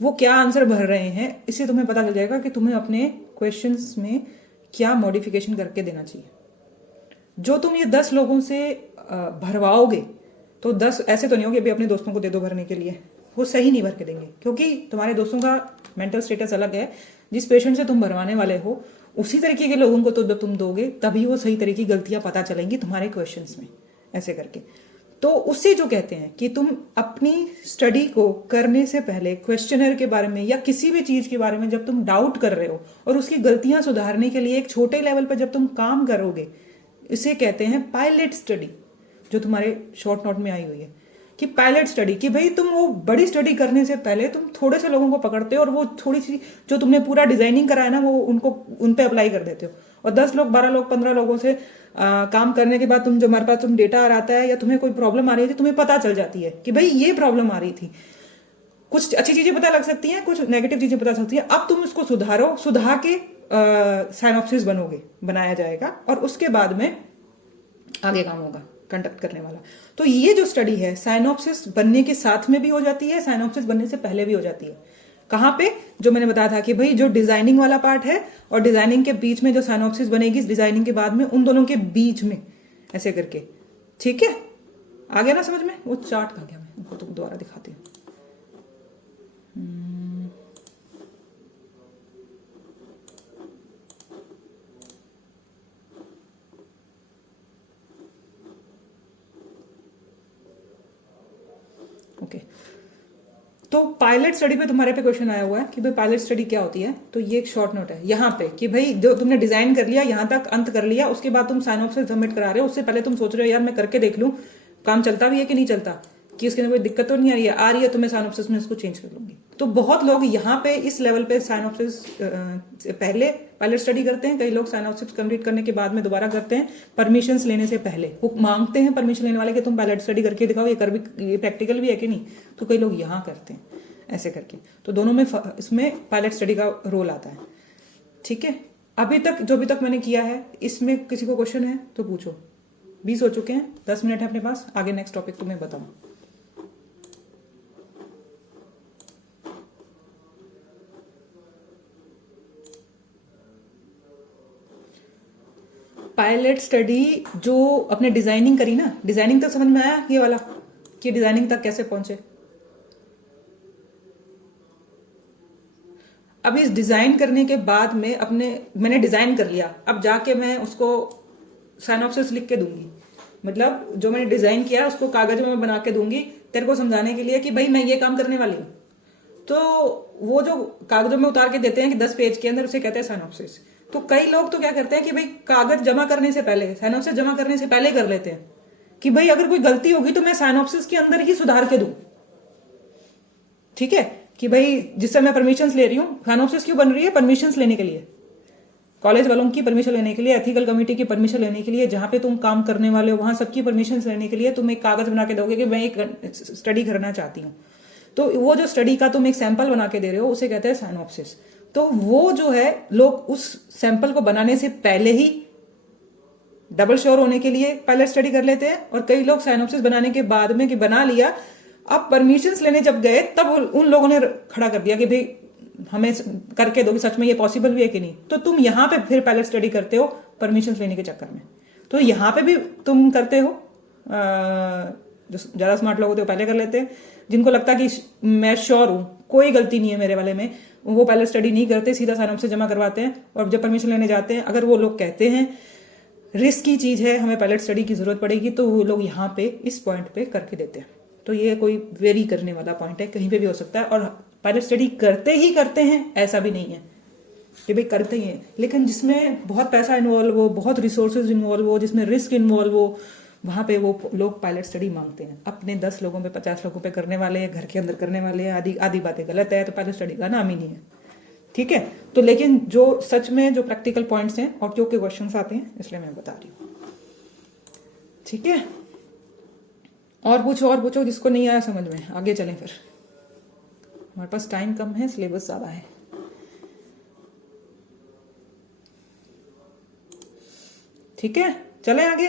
वो क्या आंसर भर रहे हैं। इससे तुम्हें पता चल जाएगा कि तुम्हें अपने क्वेश्चंस में क्या मॉडिफिकेशन करके देना चाहिए। जो तुम ये 10 लोगों से भरवाओगे, तो 10 ऐसे तो नहीं होगे अभी अपने दोस्तों को दे दो भरने के लिए, वो सही नहीं भर के देंगे, क्योंकि तुम्हारे दोस्तों का मेंटल स्टेटस अलग है। जिस पेशेंट से तुम भरवाने वाले हो उसी तरीके के लोगों को तो जब तुम दोगे तभी वो सही तरीके की गलतियां पता चलेंगी तुम्हारे क्वेश्चंस में, ऐसे करके। तो उससे जो कहते हैं कि तुम अपनी स्टडी को करने से पहले क्वेश्चनर के बारे में या किसी भी चीज के बारे में जब तुम डाउट कर रहे हो और उसकी गलतियां सुधारने के लिए एक छोटे लेवल पर जब तुम काम करोगे, इसे कहते हैं पायलट स्टडी, जो तुम्हारे शॉर्ट नोट में आई हुई है कि पायलट स्टडी। कि भाई तुम वो बड़ी स्टडी करने से पहले तुम थोड़े से लोगों को पकड़ते हो और वो थोड़ी सी जो तुमने पूरा डिजाइनिंग कराया ना वो उन पे अप्लाई कर देते हो। और 10 लोग 12 लोग 15 लोगों से काम करने के बाद तुम जो हमारे पास तुम डेटा आता है या तुम्हें कोई प्रॉब्लम आ रही थी, तुम्हें पता चल जाती है कि भाई ये प्रॉब्लम आ रही थी। कुछ अच्छी चीजें पता लग सकती हैं, कुछ नेगेटिव चीजें पता सकती हैं। अब तुम उसको सुधारो, सुधार के साइनॉप्सिस बनाया जाएगा और उसके बाद में आगे काम होगा कंडक्ट करने वाला। तो ये जो स्टडी है साइनॉप्सिस बनने के साथ में भी हो जाती है, साइनॉप्सिस बनने से पहले भी हो जाती है। कहाँ पे, जो मैंने बताया था कि भाई जो डिजाइनिंग वाला पार्ट है और डिजाइनिंग के बीच में जो साइनॉप्सिस बनेगी डिजाइनिंग के बाद में, उन दोनों के बीच में ऐसे करके। ठीक है, आ गया ना समझ में? वो चार्ट कहाँ गया, मैं उनको तुम दोबारा दिखाती हूँ। ओके, तो पायलट स्टडी पे तुम्हारे पे क्वेश्चन आया हुआ है कि भाई पायलट स्टडी क्या होती है। तो ये एक शॉर्ट नोट है यहाँ पे कि भाई जो तुमने डिजाइन कर लिया यहाँ तक अंत कर लिया, उसके बाद तुम साइनॉप्सिस सबमिट करा रहे हो, उससे पहले तुम सोच रहे हो यार मैं करके देख लूं काम चलता भी है कि नहीं चलता, कि इसके अंदर कोई दिक्कत तो नहीं आ रही है तो मैं साइनॉप्सिस में इसको चेंज कर लूंगी। तो बहुत लोग यहाँ पे इस लेवल पे साइनॉप्सिस पहले पायलट स्टडी करते हैं, कई लोग साइनॉप्सिस कंप्लीट करने के बाद में दोबारा करते हैं परमिशंस लेने से पहले। वो मांगते हैं परमिशन लेने वाले कि तुम पायलट स्टडी करके दिखाओ, ये प्रैक्टिकल भी है कि नहीं। तो कई लोग यहाँ करते हैं ऐसे करके। तो दोनों में इसमें पायलट स्टडी का रोल आता है। ठीक है, अभी तक मैंने किया है इसमें किसी को क्वेश्चन है तो पूछो। 20 हो चुके हैं, 10 मिनट है अपने पास, आगे नेक्स्ट टॉपिक तुम्हें बताऊं। पायलट स्टडी जो अपने डिजाइनिंग करी ना, डिजाइनिंग तक समझ में आया ये वाला कि डिजाइनिंग तक कैसे पहुंचे। अब इस डिजाइन करने के बाद में मैंने डिजाइन कर लिया, अब जाके मैं उसको साइनॉप्सिस लिख के दूंगी। मतलब जो मैंने डिजाइन किया उसको कागज में बना के दूंगी तेरे को समझाने के लिए कि भाई मैं ये काम करने वाली हूं। तो वो जो कागजों में उतार के देते हैं कि 10 पेज के अंदर, उसे कहते हैं साइनॉप्सिस। तो कई लोग तो क्या करते हैं कि भाई कागज जमा करने से पहले, साइनॉप्सिस जमा करने से पहले कर लेते हैं कि भाई अगर कोई गलती होगी तो मैं साइनॉप्सिस के अंदर ही सुधार के दूं। ठीक है, कि भाई जिससे मैं परमिशंस ले रही हूं, साइनॉप्सिस क्यों बन रही है? परमिशंस लेने के लिए, कॉलेज वालों की परमिशन लेने के लिए, एथिकल कमेटी की परमिशन लेने के लिए, जहां पे तुम काम करने वाले हो वहां सबकी परमिशन लेने के लिए तुम एक कागज बना के दोगे कि मैं एक स्टडी करना चाहती हूँ। तो वो जो स्टडी का तुम एक सैंपल बना के दे रहे हो उसे कहते हैं साइनॉप्सिस। तो वो जो है लोग उस सैंपल को बनाने से पहले ही डबल श्योर होने के लिए पायलट स्टडी कर लेते हैं, और कई लोग साइनॉप्सिस बनाने के बाद में कि बना लिया, अब परमिशंस लेने जब गए तब उन लोगों ने खड़ा कर दिया कि भाई हमें करके दो, कि सच में ये पॉसिबल भी है कि नहीं। तो तुम यहाँ पे फिर पायलट स्टडी करते हो परमिशंस लेने के चक्कर में। तो यहाँ पे भी तुम करते हो, जो ज्यादा स्मार्ट लोग होते हो पहले कर लेते हैं, जिनको लगता है कि मैं श्योर हूं कोई गलती नहीं है मेरे वाले में, वो पायलट स्टडी नहीं करते, सीधा साइनॉप्सिस जमा करवाते हैं। और जब परमिशन लेने जाते हैं, अगर वो लोग कहते हैं रिस्क की चीज है, हमें पायलट स्टडी की जरूरत पड़ेगी, तो वो लोग यहाँ पे इस पॉइंट पे करके देते हैं। तो ये कोई वेरी करने वाला पॉइंट है, कहीं पे भी हो सकता है। और पायलट स्टडी करते ही करते हैं ऐसा भी नहीं है कि भाई करते ही हैं, लेकिन जिसमें बहुत पैसा इन्वॉल्व हो, बहुत रिसोर्सेज इन्वॉल्व हो, जिसमें रिस्क इन्वॉल्व हो, वहां पे वो लोग पायलट स्टडी मांगते हैं। अपने 10 लोगों पे 50 लोगों पे करने वाले, घर के अंदर करने वाले, आदि बातें गलत है, तो पायलट स्टडी का नाम ही नहीं है। ठीक है, तो लेकिन जो सच में जो प्रैक्टिकल पॉइंट्स हैं और जो के क्वेश्चन आते हैं, इसलिए मैं बता रही हूँ। ठीक है, और पूछो जिसको नहीं आया समझ में, आगे चलें फिर। हमारे पास टाइम कम है, सिलेबस ज़्यादा है। ठीक है, चले आगे।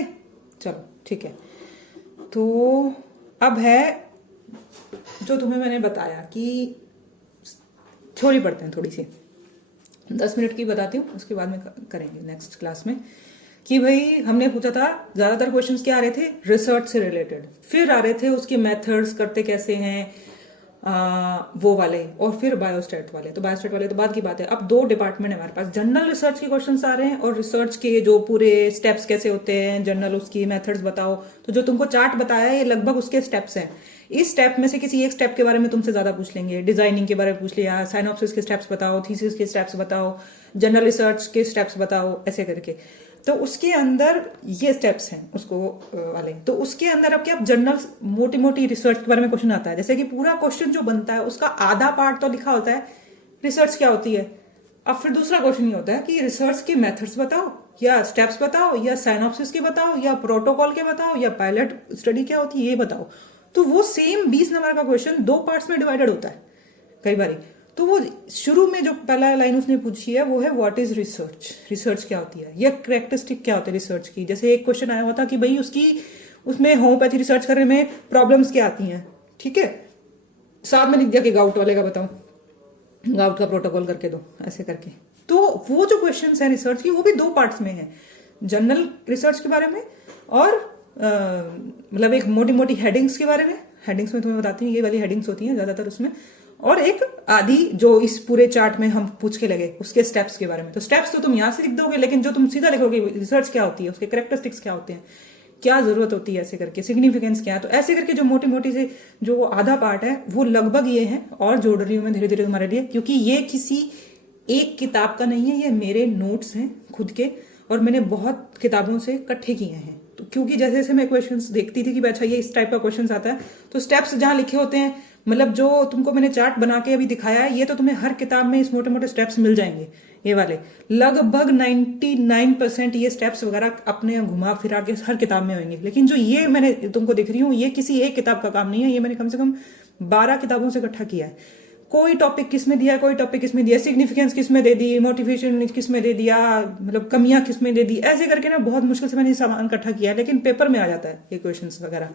चलो ठीक है, तो अब है जो तुम्हें मैंने बताया कि थ्योरी पढ़ते हैं थोड़ी सी, 10 मिनट की बताती हूँ, उसके बाद में करेंगे नेक्स्ट क्लास में। कि भाई हमने पूछा था ज्यादातर क्वेश्चंस क्या आ रहे थे, रिसर्च से रिलेटेड, फिर आ रहे थे उसके मेथड्स, करते कैसे हैं, वो वाले, और फिर बायोस्टैट वाले। तो बायोस्टैट वाले तो बाद की बात है। अब 2 डिपार्टमेंट है हमारे पास, जनरल रिसर्च के क्वेश्चंस आ रहे हैं और रिसर्च के जो पूरे स्टेप्स कैसे होते हैं, जनरल उसकी मेथड्स बताओ। तो जो तुमको चार्ट बताया है ये लगभग उसके स्टेप्स हैं। इस स्टेप में से किसी एक स्टेप के बारे में तुमसे ज्यादा पूछ लेंगे। डिजाइनिंग के बारे में पूछ लिया, साइनॉप्सिस के स्टेप्स बताओ, थीसिस के स्टेप्स बताओ, जनरल रिसर्च के स्टेप्स बताओ, ऐसे करके। तो उसके अंदर ये स्टेप्स हैं उसको वाले। तो उसके अंदर अब क्या, जनरल मोटी मोटी रिसर्च के बारे में क्वेश्चन आता है। जैसे कि पूरा क्वेश्चन जो बनता है उसका आधा पार्ट तो लिखा होता है रिसर्च क्या होती है। अब फिर दूसरा क्वेश्चन ये होता है कि रिसर्च के मेथड्स बताओ, या स्टेप्स बताओ, या साइनॉप्सिस के बताओ, या प्रोटोकॉल के बताओ, या पायलट स्टडी क्या होती है ये बताओ। तो वो सेम 20 नंबर का क्वेश्चन 2 पार्ट्स में डिवाइडेड होता है कई बारी। तो वो शुरू में जो पहला लाइन उसने पूछी है वो है व्हाट इज रिसर्च, रिसर्च क्या होती है, या कैरेक्टरिस्टिक क्या होती है रिसर्च की। जैसे एक क्वेश्चन आया हुआ था कि भाई उसकी उसमें होम्योपैथी रिसर्च करने में प्रॉब्लम्स क्या आती हैं, ठीक है, साथ में लिख दिया कि गाउट वाले का बताओ, गाउट का प्रोटोकॉल करके दो, ऐसे करके। तो वो जो क्वेश्चन है रिसर्च की वो भी 2 पार्ट्स में है, जनरल रिसर्च के बारे में और मतलब एक मोटी मोटी हेडिंग्स के बारे में। हेडिंग्स में तुम्हें बताती हूँ ये वाली हेडिंग्स होती हैं ज्यादातर उसमें, और एक आधी जो इस पूरे चार्ट में हम पूछ के लगे उसके स्टेप्स के बारे में। तो स्टेप्स तो तुम यहां से लिख दोगे, लेकिन जो तुम सीधा लिखोगे रिसर्च क्या होती है, उसके कैरेक्टरिस्टिक्स क्या होते हैं, क्या जरूरत होती है, ऐसे करके सिग्निफिकेंस क्या है। तो ऐसे करके जो मोटी मोटी से जो आधा पार्ट है वो लगभग ये है, और जोड़ रही हूं मैं धीरे धीरे तुम्हारे लिए, क्योंकि ये किसी एक किताब का नहीं है, ये मेरे नोट्स हैं खुद के, और मैंने बहुत किताबों से इकट्ठे किए हैं। तो क्योंकि जैसे जैसे मैं क्वेश्चंस देखती थी कि अच्छा ये इस टाइप का क्वेश्चंस आता है, तो स्टेप्स जहां लिखे होते हैं, मतलब जो तुमको मैंने चार्ट बना के अभी दिखाया है, ये तो तुम्हें हर किताब में इस मोटे मोटे स्टेप्स मिल जाएंगे। ये वाले लगभग 99% ये स्टेप्स वगैरह अपने घुमा फिरा के हर किताब में होंगे। लेकिन जो ये मैंने तुमको दिख रही हूँ ये किसी एक किताब का काम नहीं है, ये मैंने कम से कम 12 किताबों से इकट्ठा किया है। कोई टॉपिक किसमें दिया, कोई टॉपिक किसमें दिया, सिग्निफिकेंस किसमें दे दी, मोटिवेशन किसमें दे दिया, मतलब कमियां किसमें दे दी, ऐसे करके ना बहुत मुश्किल से मैंने सामान इकट्ठा किया है, लेकिन पेपर में आ जाता है ये क्वेश्चंस वगैरह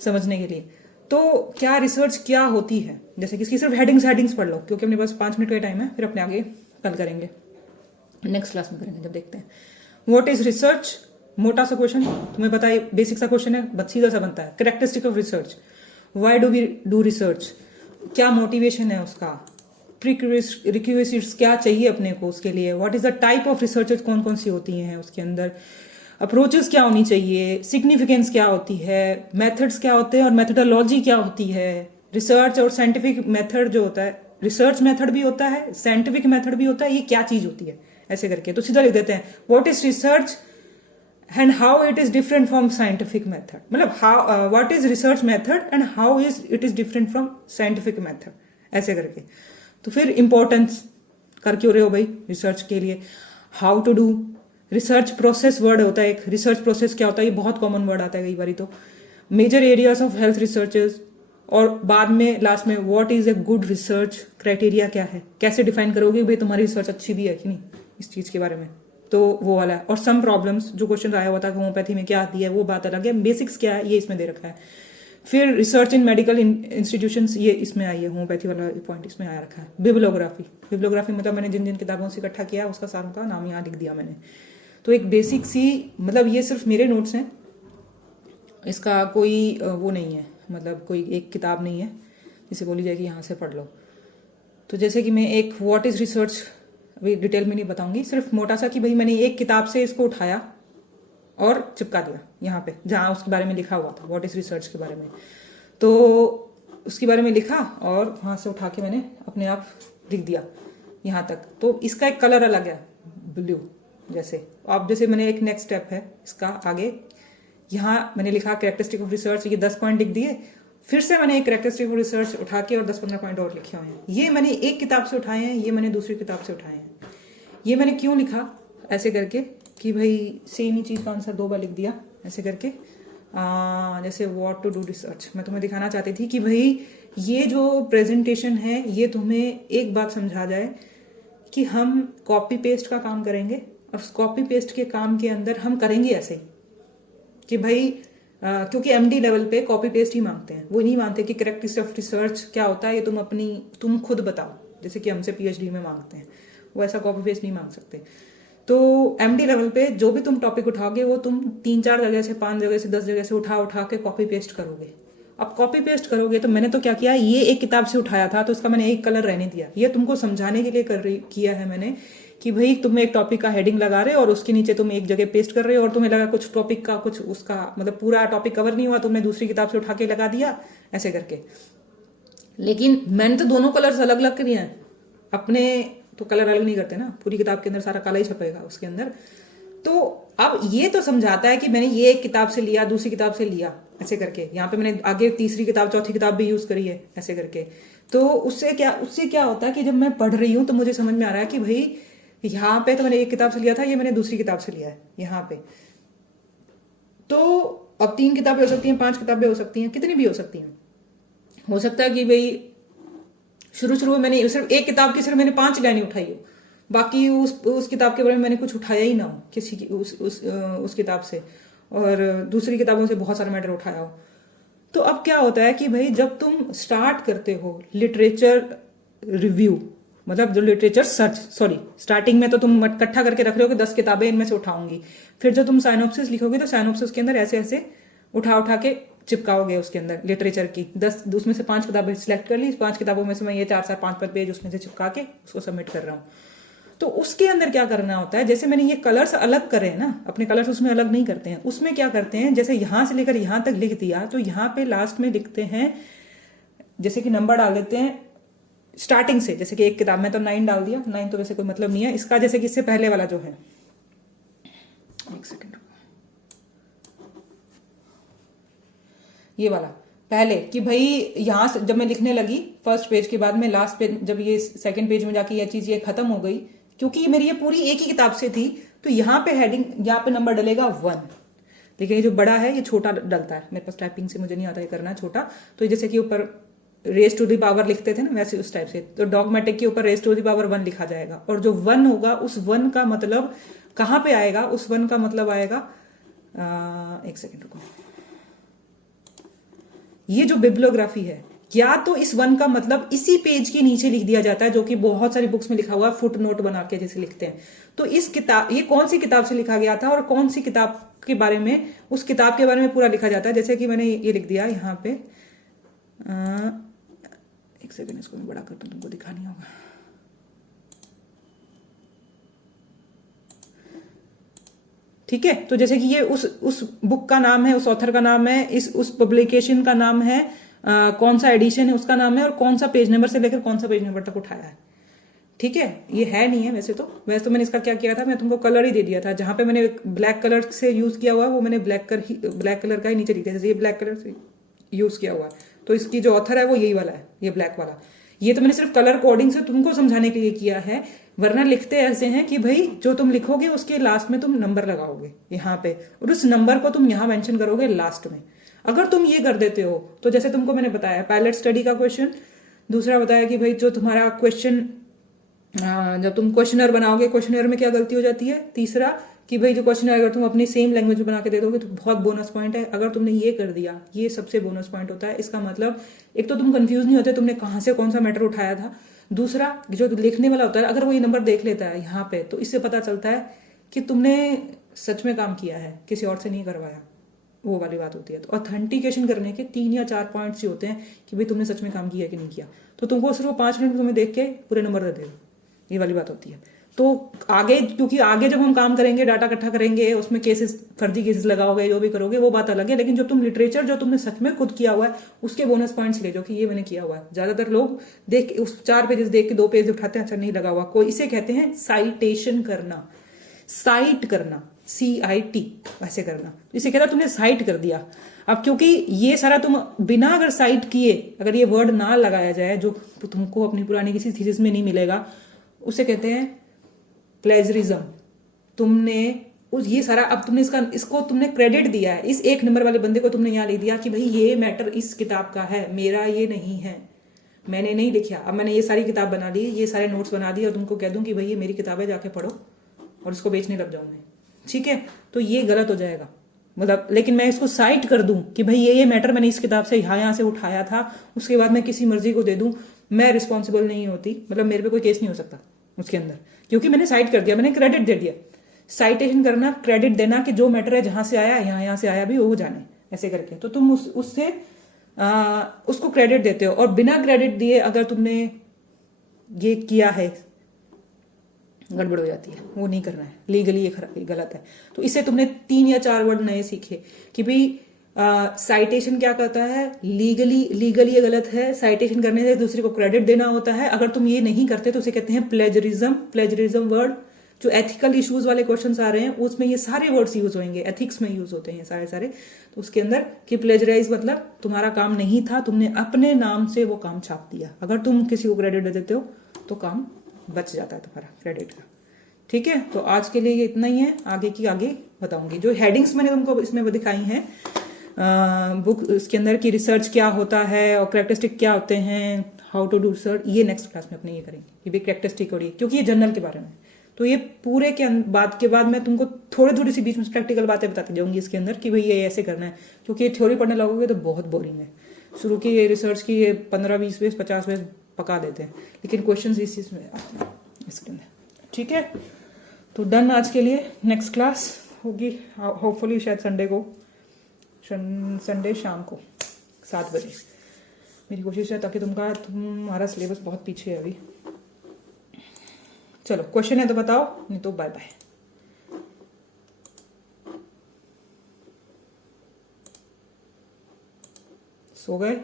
समझने के लिए। तो क्या रिसर्च क्या होती है, जैसे कि इसकी सिर्फ हेडिंग्स पढ़ लो, क्योंकि अपने पास 5 मिनट का टाइम है, फिर अपने आगे कल करेंगे, नेक्स्ट क्लास में करेंगे जब देखते हैं। व्हाट इज रिसर्च, मोटा सा क्वेश्चन तुम्हें पता है, बेसिक सा क्वेश्चन है, सीधा सा बनता है। Characteristic of research, why do we do research, क्या मोटिवेशन है उसका, प्रीरिक्विजिट्स क्या चाहिए अपने को उसके लिए, what is the type of research, कौन कौन सी होती हैं उसके अंदर, अप्रोचेस क्या होनी चाहिए, सिग्निफिकेंस क्या होती है, मेथड्स क्या होते हैं और मेथडोलॉजी क्या होती है। रिसर्च और साइंटिफिक मेथड जो होता है, रिसर्च मेथड भी होता है, साइंटिफिक मेथड भी होता है, ये क्या चीज होती है, ऐसे करके। तो सीधा लिख देते हैं what is research and how it is different from scientific method, मतलब how what is research method and how is it is different from scientific method, ऐसे करके। तो फिर इम्पोर्टेंस कर क्यों रहे हो भाई रिसर्च के लिए, how to do, research process word होता है एक, रिसर्च प्रोसेस क्या होता है ये बहुत कॉमन वर्ड आता है कई बारी। तो major areas of health researches, और बाद में लास्ट में what is a good research, criteria क्या है, कैसे डिफाइन करोगे भाई तुम्हारी रिसर्च अच्छी भी है कि नहीं इस चीज के बारे में। तो वो वाला है। और सम प्रॉब्लम्स जो क्वेश्चन आया हुआ था होम्योपैथी में क्या आती है वो बात अलग है, बेसिक्स क्या है ये इसमें दे रखा है। फिर रिसर्च इन मेडिकल इंस्टीट्यूशंस, ये इसमें आई है, होम्योपैथी वाला पॉइंट इसमें आ रखा है। बिब्लियोग्राफी मतलब मैंने जिन जिन किताबों से इकट्ठा किया उसका सारों का नाम यहाँ लिख दिया मैंने। तो एक बेसिक सी, मतलब ये सिर्फ मेरे नोट्स हैं, इसका कोई वो नहीं है, मतलब कोई एक किताब नहीं है जिसे बोली जाए कि यहाँ से पढ़ लो। तो जैसे कि मैं एक व्हाट इज रिसर्च अभी डिटेल में नहीं बताऊंगी, सिर्फ मोटा सा कि भाई मैंने एक किताब से इसको उठाया और चिपका दिया यहाँ पे जहाँ उसके बारे में लिखा हुआ था व्हाट इज रिसर्च के बारे में। तो उसके बारे में लिखा और वहां से उठा के मैंने अपने आप लिख दिया यहाँ तक। तो इसका एक कलर अलग है, ब्लू जैसे। अब जैसे मैंने एक नेक्स्ट स्टेप है इसका आगे, यहाँ मैंने लिखा कैरेक्टरिस्टिक ऑफ रिसर्च, ये 10 पॉइंट लिख दिए। फिर से मैंने एक कैरेक्टरिस्टिक ऑफ रिसर्च उठा के और 10-15 पॉइंट और लिखे हुए हैं। ये मैंने एक किताब से उठाए हैं, ये मैंने दूसरी किताब से उठाए हैं। ये मैंने क्यों लिखा ऐसे करके कि भाई सेम ही चीज का आंसर 2 बार लिख दिया ऐसे करके। जैसे व्हाट टू डू रिसर्च, मैं तुम्हें दिखाना चाहती थी कि भाई ये जो प्रेजेंटेशन है ये तुम्हें एक बात समझा जाए कि हम कॉपी पेस्ट का काम करेंगे, और कॉपी पेस्ट के काम के अंदर हम करेंगे ऐसे कि भाई क्योंकि एमडी लेवल पे कॉपी पेस्ट ही मांगते हैं, वो नहीं मानते कि करेक्टनेस ऑफ रिसर्च क्या होता है, ये तुम खुद बताओ, जैसे कि हमसे पीएचडी में मांगते हैं, वो ऐसा कॉपी पेस्ट नहीं मांग सकते। तो एमडी लेवल पे जो भी तुम टॉपिक उठाओगे वो तुम 3-4 जगह से, 5 जगह से, 10 जगह से उठा के कॉपी पेस्ट करोगे। अब कॉपी पेस्ट करोगे तो मैंने तो क्या किया, ये एक किताब से उठाया था तो उसका मैंने एक कलर रहने दिया, ये तुमको समझाने के लिए किया है मैंने कि भाई तुम एक टॉपिक का हेडिंग लगा रहे हो और उसके नीचे तुम एक जगह पेस्ट कर रहे हो, और तुम्हें लगा कुछ टॉपिक का कुछ उसका मतलब पूरा टॉपिक कवर नहीं हुआ, तुमने दूसरी किताब से उठा के लगा दिया ऐसे करके। लेकिन मैंने तो दोनों कलर्स अलग अलग किए हैं, अपने तो कलर अलग नहीं करते ना, पूरी किताब के अंदर सारा काला ही छपेगा उसके अंदर। तो अब ये तो समझाता है कि मैंने ये एक किताब से लिया, दूसरी किताब से लिया ऐसे करके, यहाँ पे मैंने आगे तीसरी किताब, चौथी किताब भी यूज करी है ऐसे करके। तो उससे क्या होता है कि जब मैं पढ़ रही हूँ तो मुझे समझ में आ रहा है कि भाई यहाँ पे तो मैंने एक किताब से लिया था, ये मैंने दूसरी किताब से लिया है यहाँ पे। तो अब 3 किताबें हो सकती हैं, 5 किताबें हो सकती हैं, कितनी भी हो सकती हैं। हो सकता है कि भाई शुरू में मैंने सिर्फ एक किताब की सिर्फ मैंने 5 लाइनें उठाई हो, बाकी उस किताब के बारे में मैंने कुछ उठाया ही ना हो किसी की उस किताब से, और दूसरी किताबों से बहुत सारा मैटर उठाया हो। तो अब क्या होता है कि भाई जब तुम स्टार्ट करते हो लिटरेचर रिव्यू, मतलब जो लिटरेचर सर्च, स्टार्टिंग में तो तुम इकट्ठा करके रख रहे हो कि 10 किताबें इनमें से उठाऊंगी, फिर जब तुम साइनोप्सिस लिखोगे तो साइनोप्सिस के अंदर ऐसे ऐसे उठा के चिपकाओगे उसके अंदर लिटरेचर की 10, उसमें से 5 किताबें सिलेक्ट कर ली, 5 किताबों में से मैं ये 4-4, 5-5 पेज उसमें से चिपका के उसको सबमिट कर रहा हूँ। तो उसके अंदर क्या करना होता है, जैसे मैंने ये कलर्स अलग करे हैं ना, अपने कलर्स उसमें अलग नहीं करते हैं, उसमें क्या करते हैं, जैसे यहां से लेकर यहां तक लिख दिया तो यहाँ पे लास्ट में लिखते हैं, जैसे कि नंबर डाल देते हैं स्टार्टिंग से, जैसे कि एक किताब में तो 9 डाल दिया, 9 तो वैसे कोई मतलब नहीं है इसका, जैसे कि इससे पहले वाला जो है, एक सेकेंड, ये वाला पहले कि भाई यहां से जब मैं लिखने लगी फर्स्ट पेज के बाद में लास्ट पेज, जब ये सेकंड पेज में जाके ये चीज ये खत्म हो गई, क्योंकि ये मेरी ये पूरी एक ही किताब से थी, तो यहाँ पे हेडिंग, यहाँ पे नंबर डलेगा 1, लेकिन ये जो बड़ा है ये छोटा डलता है, मेरे पास टाइपिंग से मुझे नहीं आता है करना छोटा, तो जैसे कि ऊपर रेज टू द पावर लिखते थे ना, वैसे उस टाइप से, तो डॉगमेटिक के ऊपर रेज टू द पावर 1 लिखा जाएगा, और जो 1 होगा उस 1 का मतलब कहाँ पे आएगा, उस 1 का मतलब आएगा, एक सेकेंड रुको, ये जो बिब्लियोग्राफी है, या तो इस 1 का मतलब इसी पेज के नीचे लिख दिया जाता है, जो कि बहुत सारी बुक्स में लिखा हुआ है, फुट नोट बना के जैसे लिखते हैं, तो इस किताब, ये कौन सी किताब से लिखा गया था और कौन सी किताब के बारे में, उस किताब के बारे में पूरा लिखा जाता है। जैसे कि मैंने ये लिख दिया यहाँ पे, एक सेकेंड इसको मैं बड़ा करता हूँ, तुमको दिखा नहीं होगा, ठीक है। तो जैसे कि ये उस बुक का नाम है, उस ऑथर का नाम है, उस पब्लिकेशन का नाम है, कौन सा एडिशन है उसका नाम है, और कौन सा पेज नंबर से लेकर कौन सा पेज नंबर तक उठाया है, ठीक है। ये है नहीं है वैसे तो मैंने इसका क्या किया था, मैं तुमको कलर ही दे दिया था, जहां पे मैंने ब्लैक कलर से यूज किया हुआ है वो मैंने ब्लैक कलर का ही नीचे लिख दिया, जैसे ये ब्लैक कलर से यूज किया हुआ है, तो इसकी जो ऑथर है वो यही वाला है, ये ब्लैक वाला। ये तो मैंने सिर्फ कलर कोडिंग से तुमको समझाने के लिए किया है, वरना लिखते ऐसे हैं कि भाई जो तुम लिखोगे उसके लास्ट में तुम नंबर लगाओगे यहाँ पे, और उस नंबर को तुम यहाँ मेंशन करोगे लास्ट में। अगर तुम ये कर देते हो तो जैसे तुमको मैंने बताया पायलट स्टडी का क्वेश्चन, दूसरा बताया कि भाई जो तुम्हारा क्वेश्चन, जब तुम क्वेश्चनर बनाओगे क्वेश्चनर में क्या गलती हो जाती है, तीसरा कि भाई जो क्वेश्चन अगर तुम अपनी सेम लैंग्वेज में बना के दे दोगे तो बहुत बोनस पॉइंट है। अगर तुमने ये कर दिया, ये सबसे बोनस पॉइंट होता है। इसका मतलब एक तो तुम कंफ्यूज नहीं होते तुमने कहाँ से कौन सा मैटर उठाया था, दूसरा जो लिखने वाला होता है अगर वो ये नंबर देख लेता है यहाँ पे, तो इससे पता चलता है कि तुमने सच में काम किया है, किसी और से नहीं करवाया, वो वाली बात होती है। तो ऑथेंटिकेशन करने के 3 या 4 पॉइंट्स ही होते हैं कि भाई तुमने सच में काम किया कि नहीं किया। तो तुमको सिर्फ 5 मिनट में तुम्हें देख के पूरे नंबर दे देगा, ये वाली बात होती है। तो आगे, क्योंकि आगे जब हम काम करेंगे, डाटा इकट्ठा करेंगे, उसमें केसेस, फर्जी केसेस लगाओगे, जो भी करोगे वो बात अलग है, लेकिन जब तुम लिटरेचर जो तुमने सच में खुद किया हुआ है उसके बोनस पॉइंट्स ले जो कि ये मैंने किया हुआ है। ज्यादातर लोग देख उस 4 पेजेस देख के 2 पेज उठाते हैं, अच्छा नहीं लगा हुआ कोई, इसे कहते हैं साइटेशन करना, साइट करना, CIT ऐसे करना, इसे कहता तुमने साइट कर दिया। अब क्योंकि ये सारा तुम बिना अगर साइट किए, अगर ये वर्ड ना लगाया जाए जो तुमको अपनी पुरानी किसी थीसिस में नहीं मिलेगा, उसे कहते हैं प्लेजरिज्म। तुमने उस ये सारा अब तुमने इसको तुमने क्रेडिट दिया है, इस 1 नंबर वाले बंदे को तुमने यहाँ ले दिया कि भाई ये मैटर इस किताब का है, मेरा ये नहीं है, मैंने नहीं लिखा। अब मैंने ये सारी किताब बना ली, ये सारे नोट्स बना दिए और तुमको कह दूं कि भाई ये मेरी किताब है, जाके पढ़ो और इसको बेचने लग जाऊं मैं, ठीक है? तो ये गलत हो जाएगा। मतलब लेकिन मैं इसको साइट कर दूं कि भाई ये मैटर मैंने इस किताब से यहाँ से उठाया था, उसके बाद मैं किसी मर्जी को दे दूं, मैं रिस्पॉन्सिबल नहीं होती, मतलब मेरे पे कोई केस नहीं हो सकता उसके अंदर, क्योंकि मैंने साइट कर दिया, मैंने क्रेडिट दे दिया। साइटेशन करना, क्रेडिट देना कि जो मैटर है जहां से आया यहाँ से आया भी वो जाने, ऐसे करके तो तुम उससे उसको क्रेडिट देते हो। और बिना क्रेडिट दिए अगर तुमने ये किया है, गड़बड़ हो जाती है, वो नहीं करना है, लीगली ये गलत है। तो इससे तुमने 3 या 4 वर्ड नए सीखे कि भाई साइटेशन क्या करता है, लीगली ये गलत है, साइटेशन करने से दूसरे को क्रेडिट देना होता है। अगर तुम ये नहीं करते तो उसे कहते हैं प्लेजरिज्म वर्ड। जो एथिकल इश्यूज वाले क्वेश्चंस आ रहे हैं उसमें ये सारे वर्ड्स यूज होंगे, एथिक्स में यूज होते हैं सारे। तो उसके अंदर कि प्लेजराइज मतलब तुम्हारा काम नहीं था, तुमने अपने नाम से वो काम छाप दिया। अगर तुम किसी को क्रेडिट दे देते हो तो काम बच जाता है तुम्हारा क्रेडिट का, ठीक है? तो आज के लिए ये इतना ही है, आगे बताऊंगी। जो हेडिंग्स मैंने तुमको इसमें दिखाई हैं बुक इसके अंदर की, रिसर्च क्या होता है और कैरेक्टरिस्टिक क्या होते हैं, हाउ टू डू रिसर्च, ये नेक्स्ट क्लास में अपने ये करेंगे, ये भी कैरेक्टरिस्टिक और ये, क्योंकि ये जनरल के बारे में। तो ये पूरे के बाद के बाद मैं तुमको थोड़ी सी बीच में प्रैक्टिकल बातें बताती जाऊंगी इसके अंदर कि भाई ये ऐसे करना है, क्योंकि ये थ्योरी पढ़ने लगोगे तो बहुत बोरिंग है। शुरू की ये रिसर्च की ये 15-20 पेज 50 पेज पका देते हैं, लेकिन क्वेश्चन इस चीज में आते हैं इसके अंदर, ठीक है? तो डन आज के लिए। नेक्स्ट क्लास होगी होपफुली शायद संडे शाम को 7 बजे मेरी कोशिश है, ताकि तुम्हारा सिलेबस बहुत पीछे है अभी। चलो क्वेश्चन है तो बताओ, नहीं तो बाय बाय। सो गए?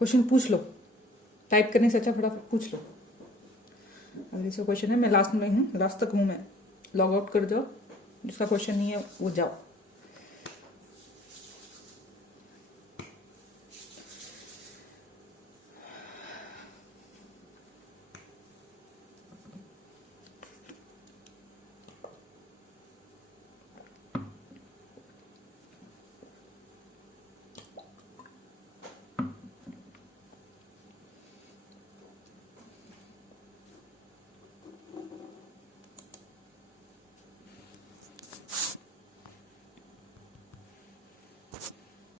क्वेश्चन पूछ लो, टाइप करने से अच्छा फटाफट पूछ लो। अगर इसका क्वेश्चन है, मैं लास्ट तक हूँ, मैं लॉग आउट कर जाओ, जिसका क्वेश्चन नहीं है वो जाओ।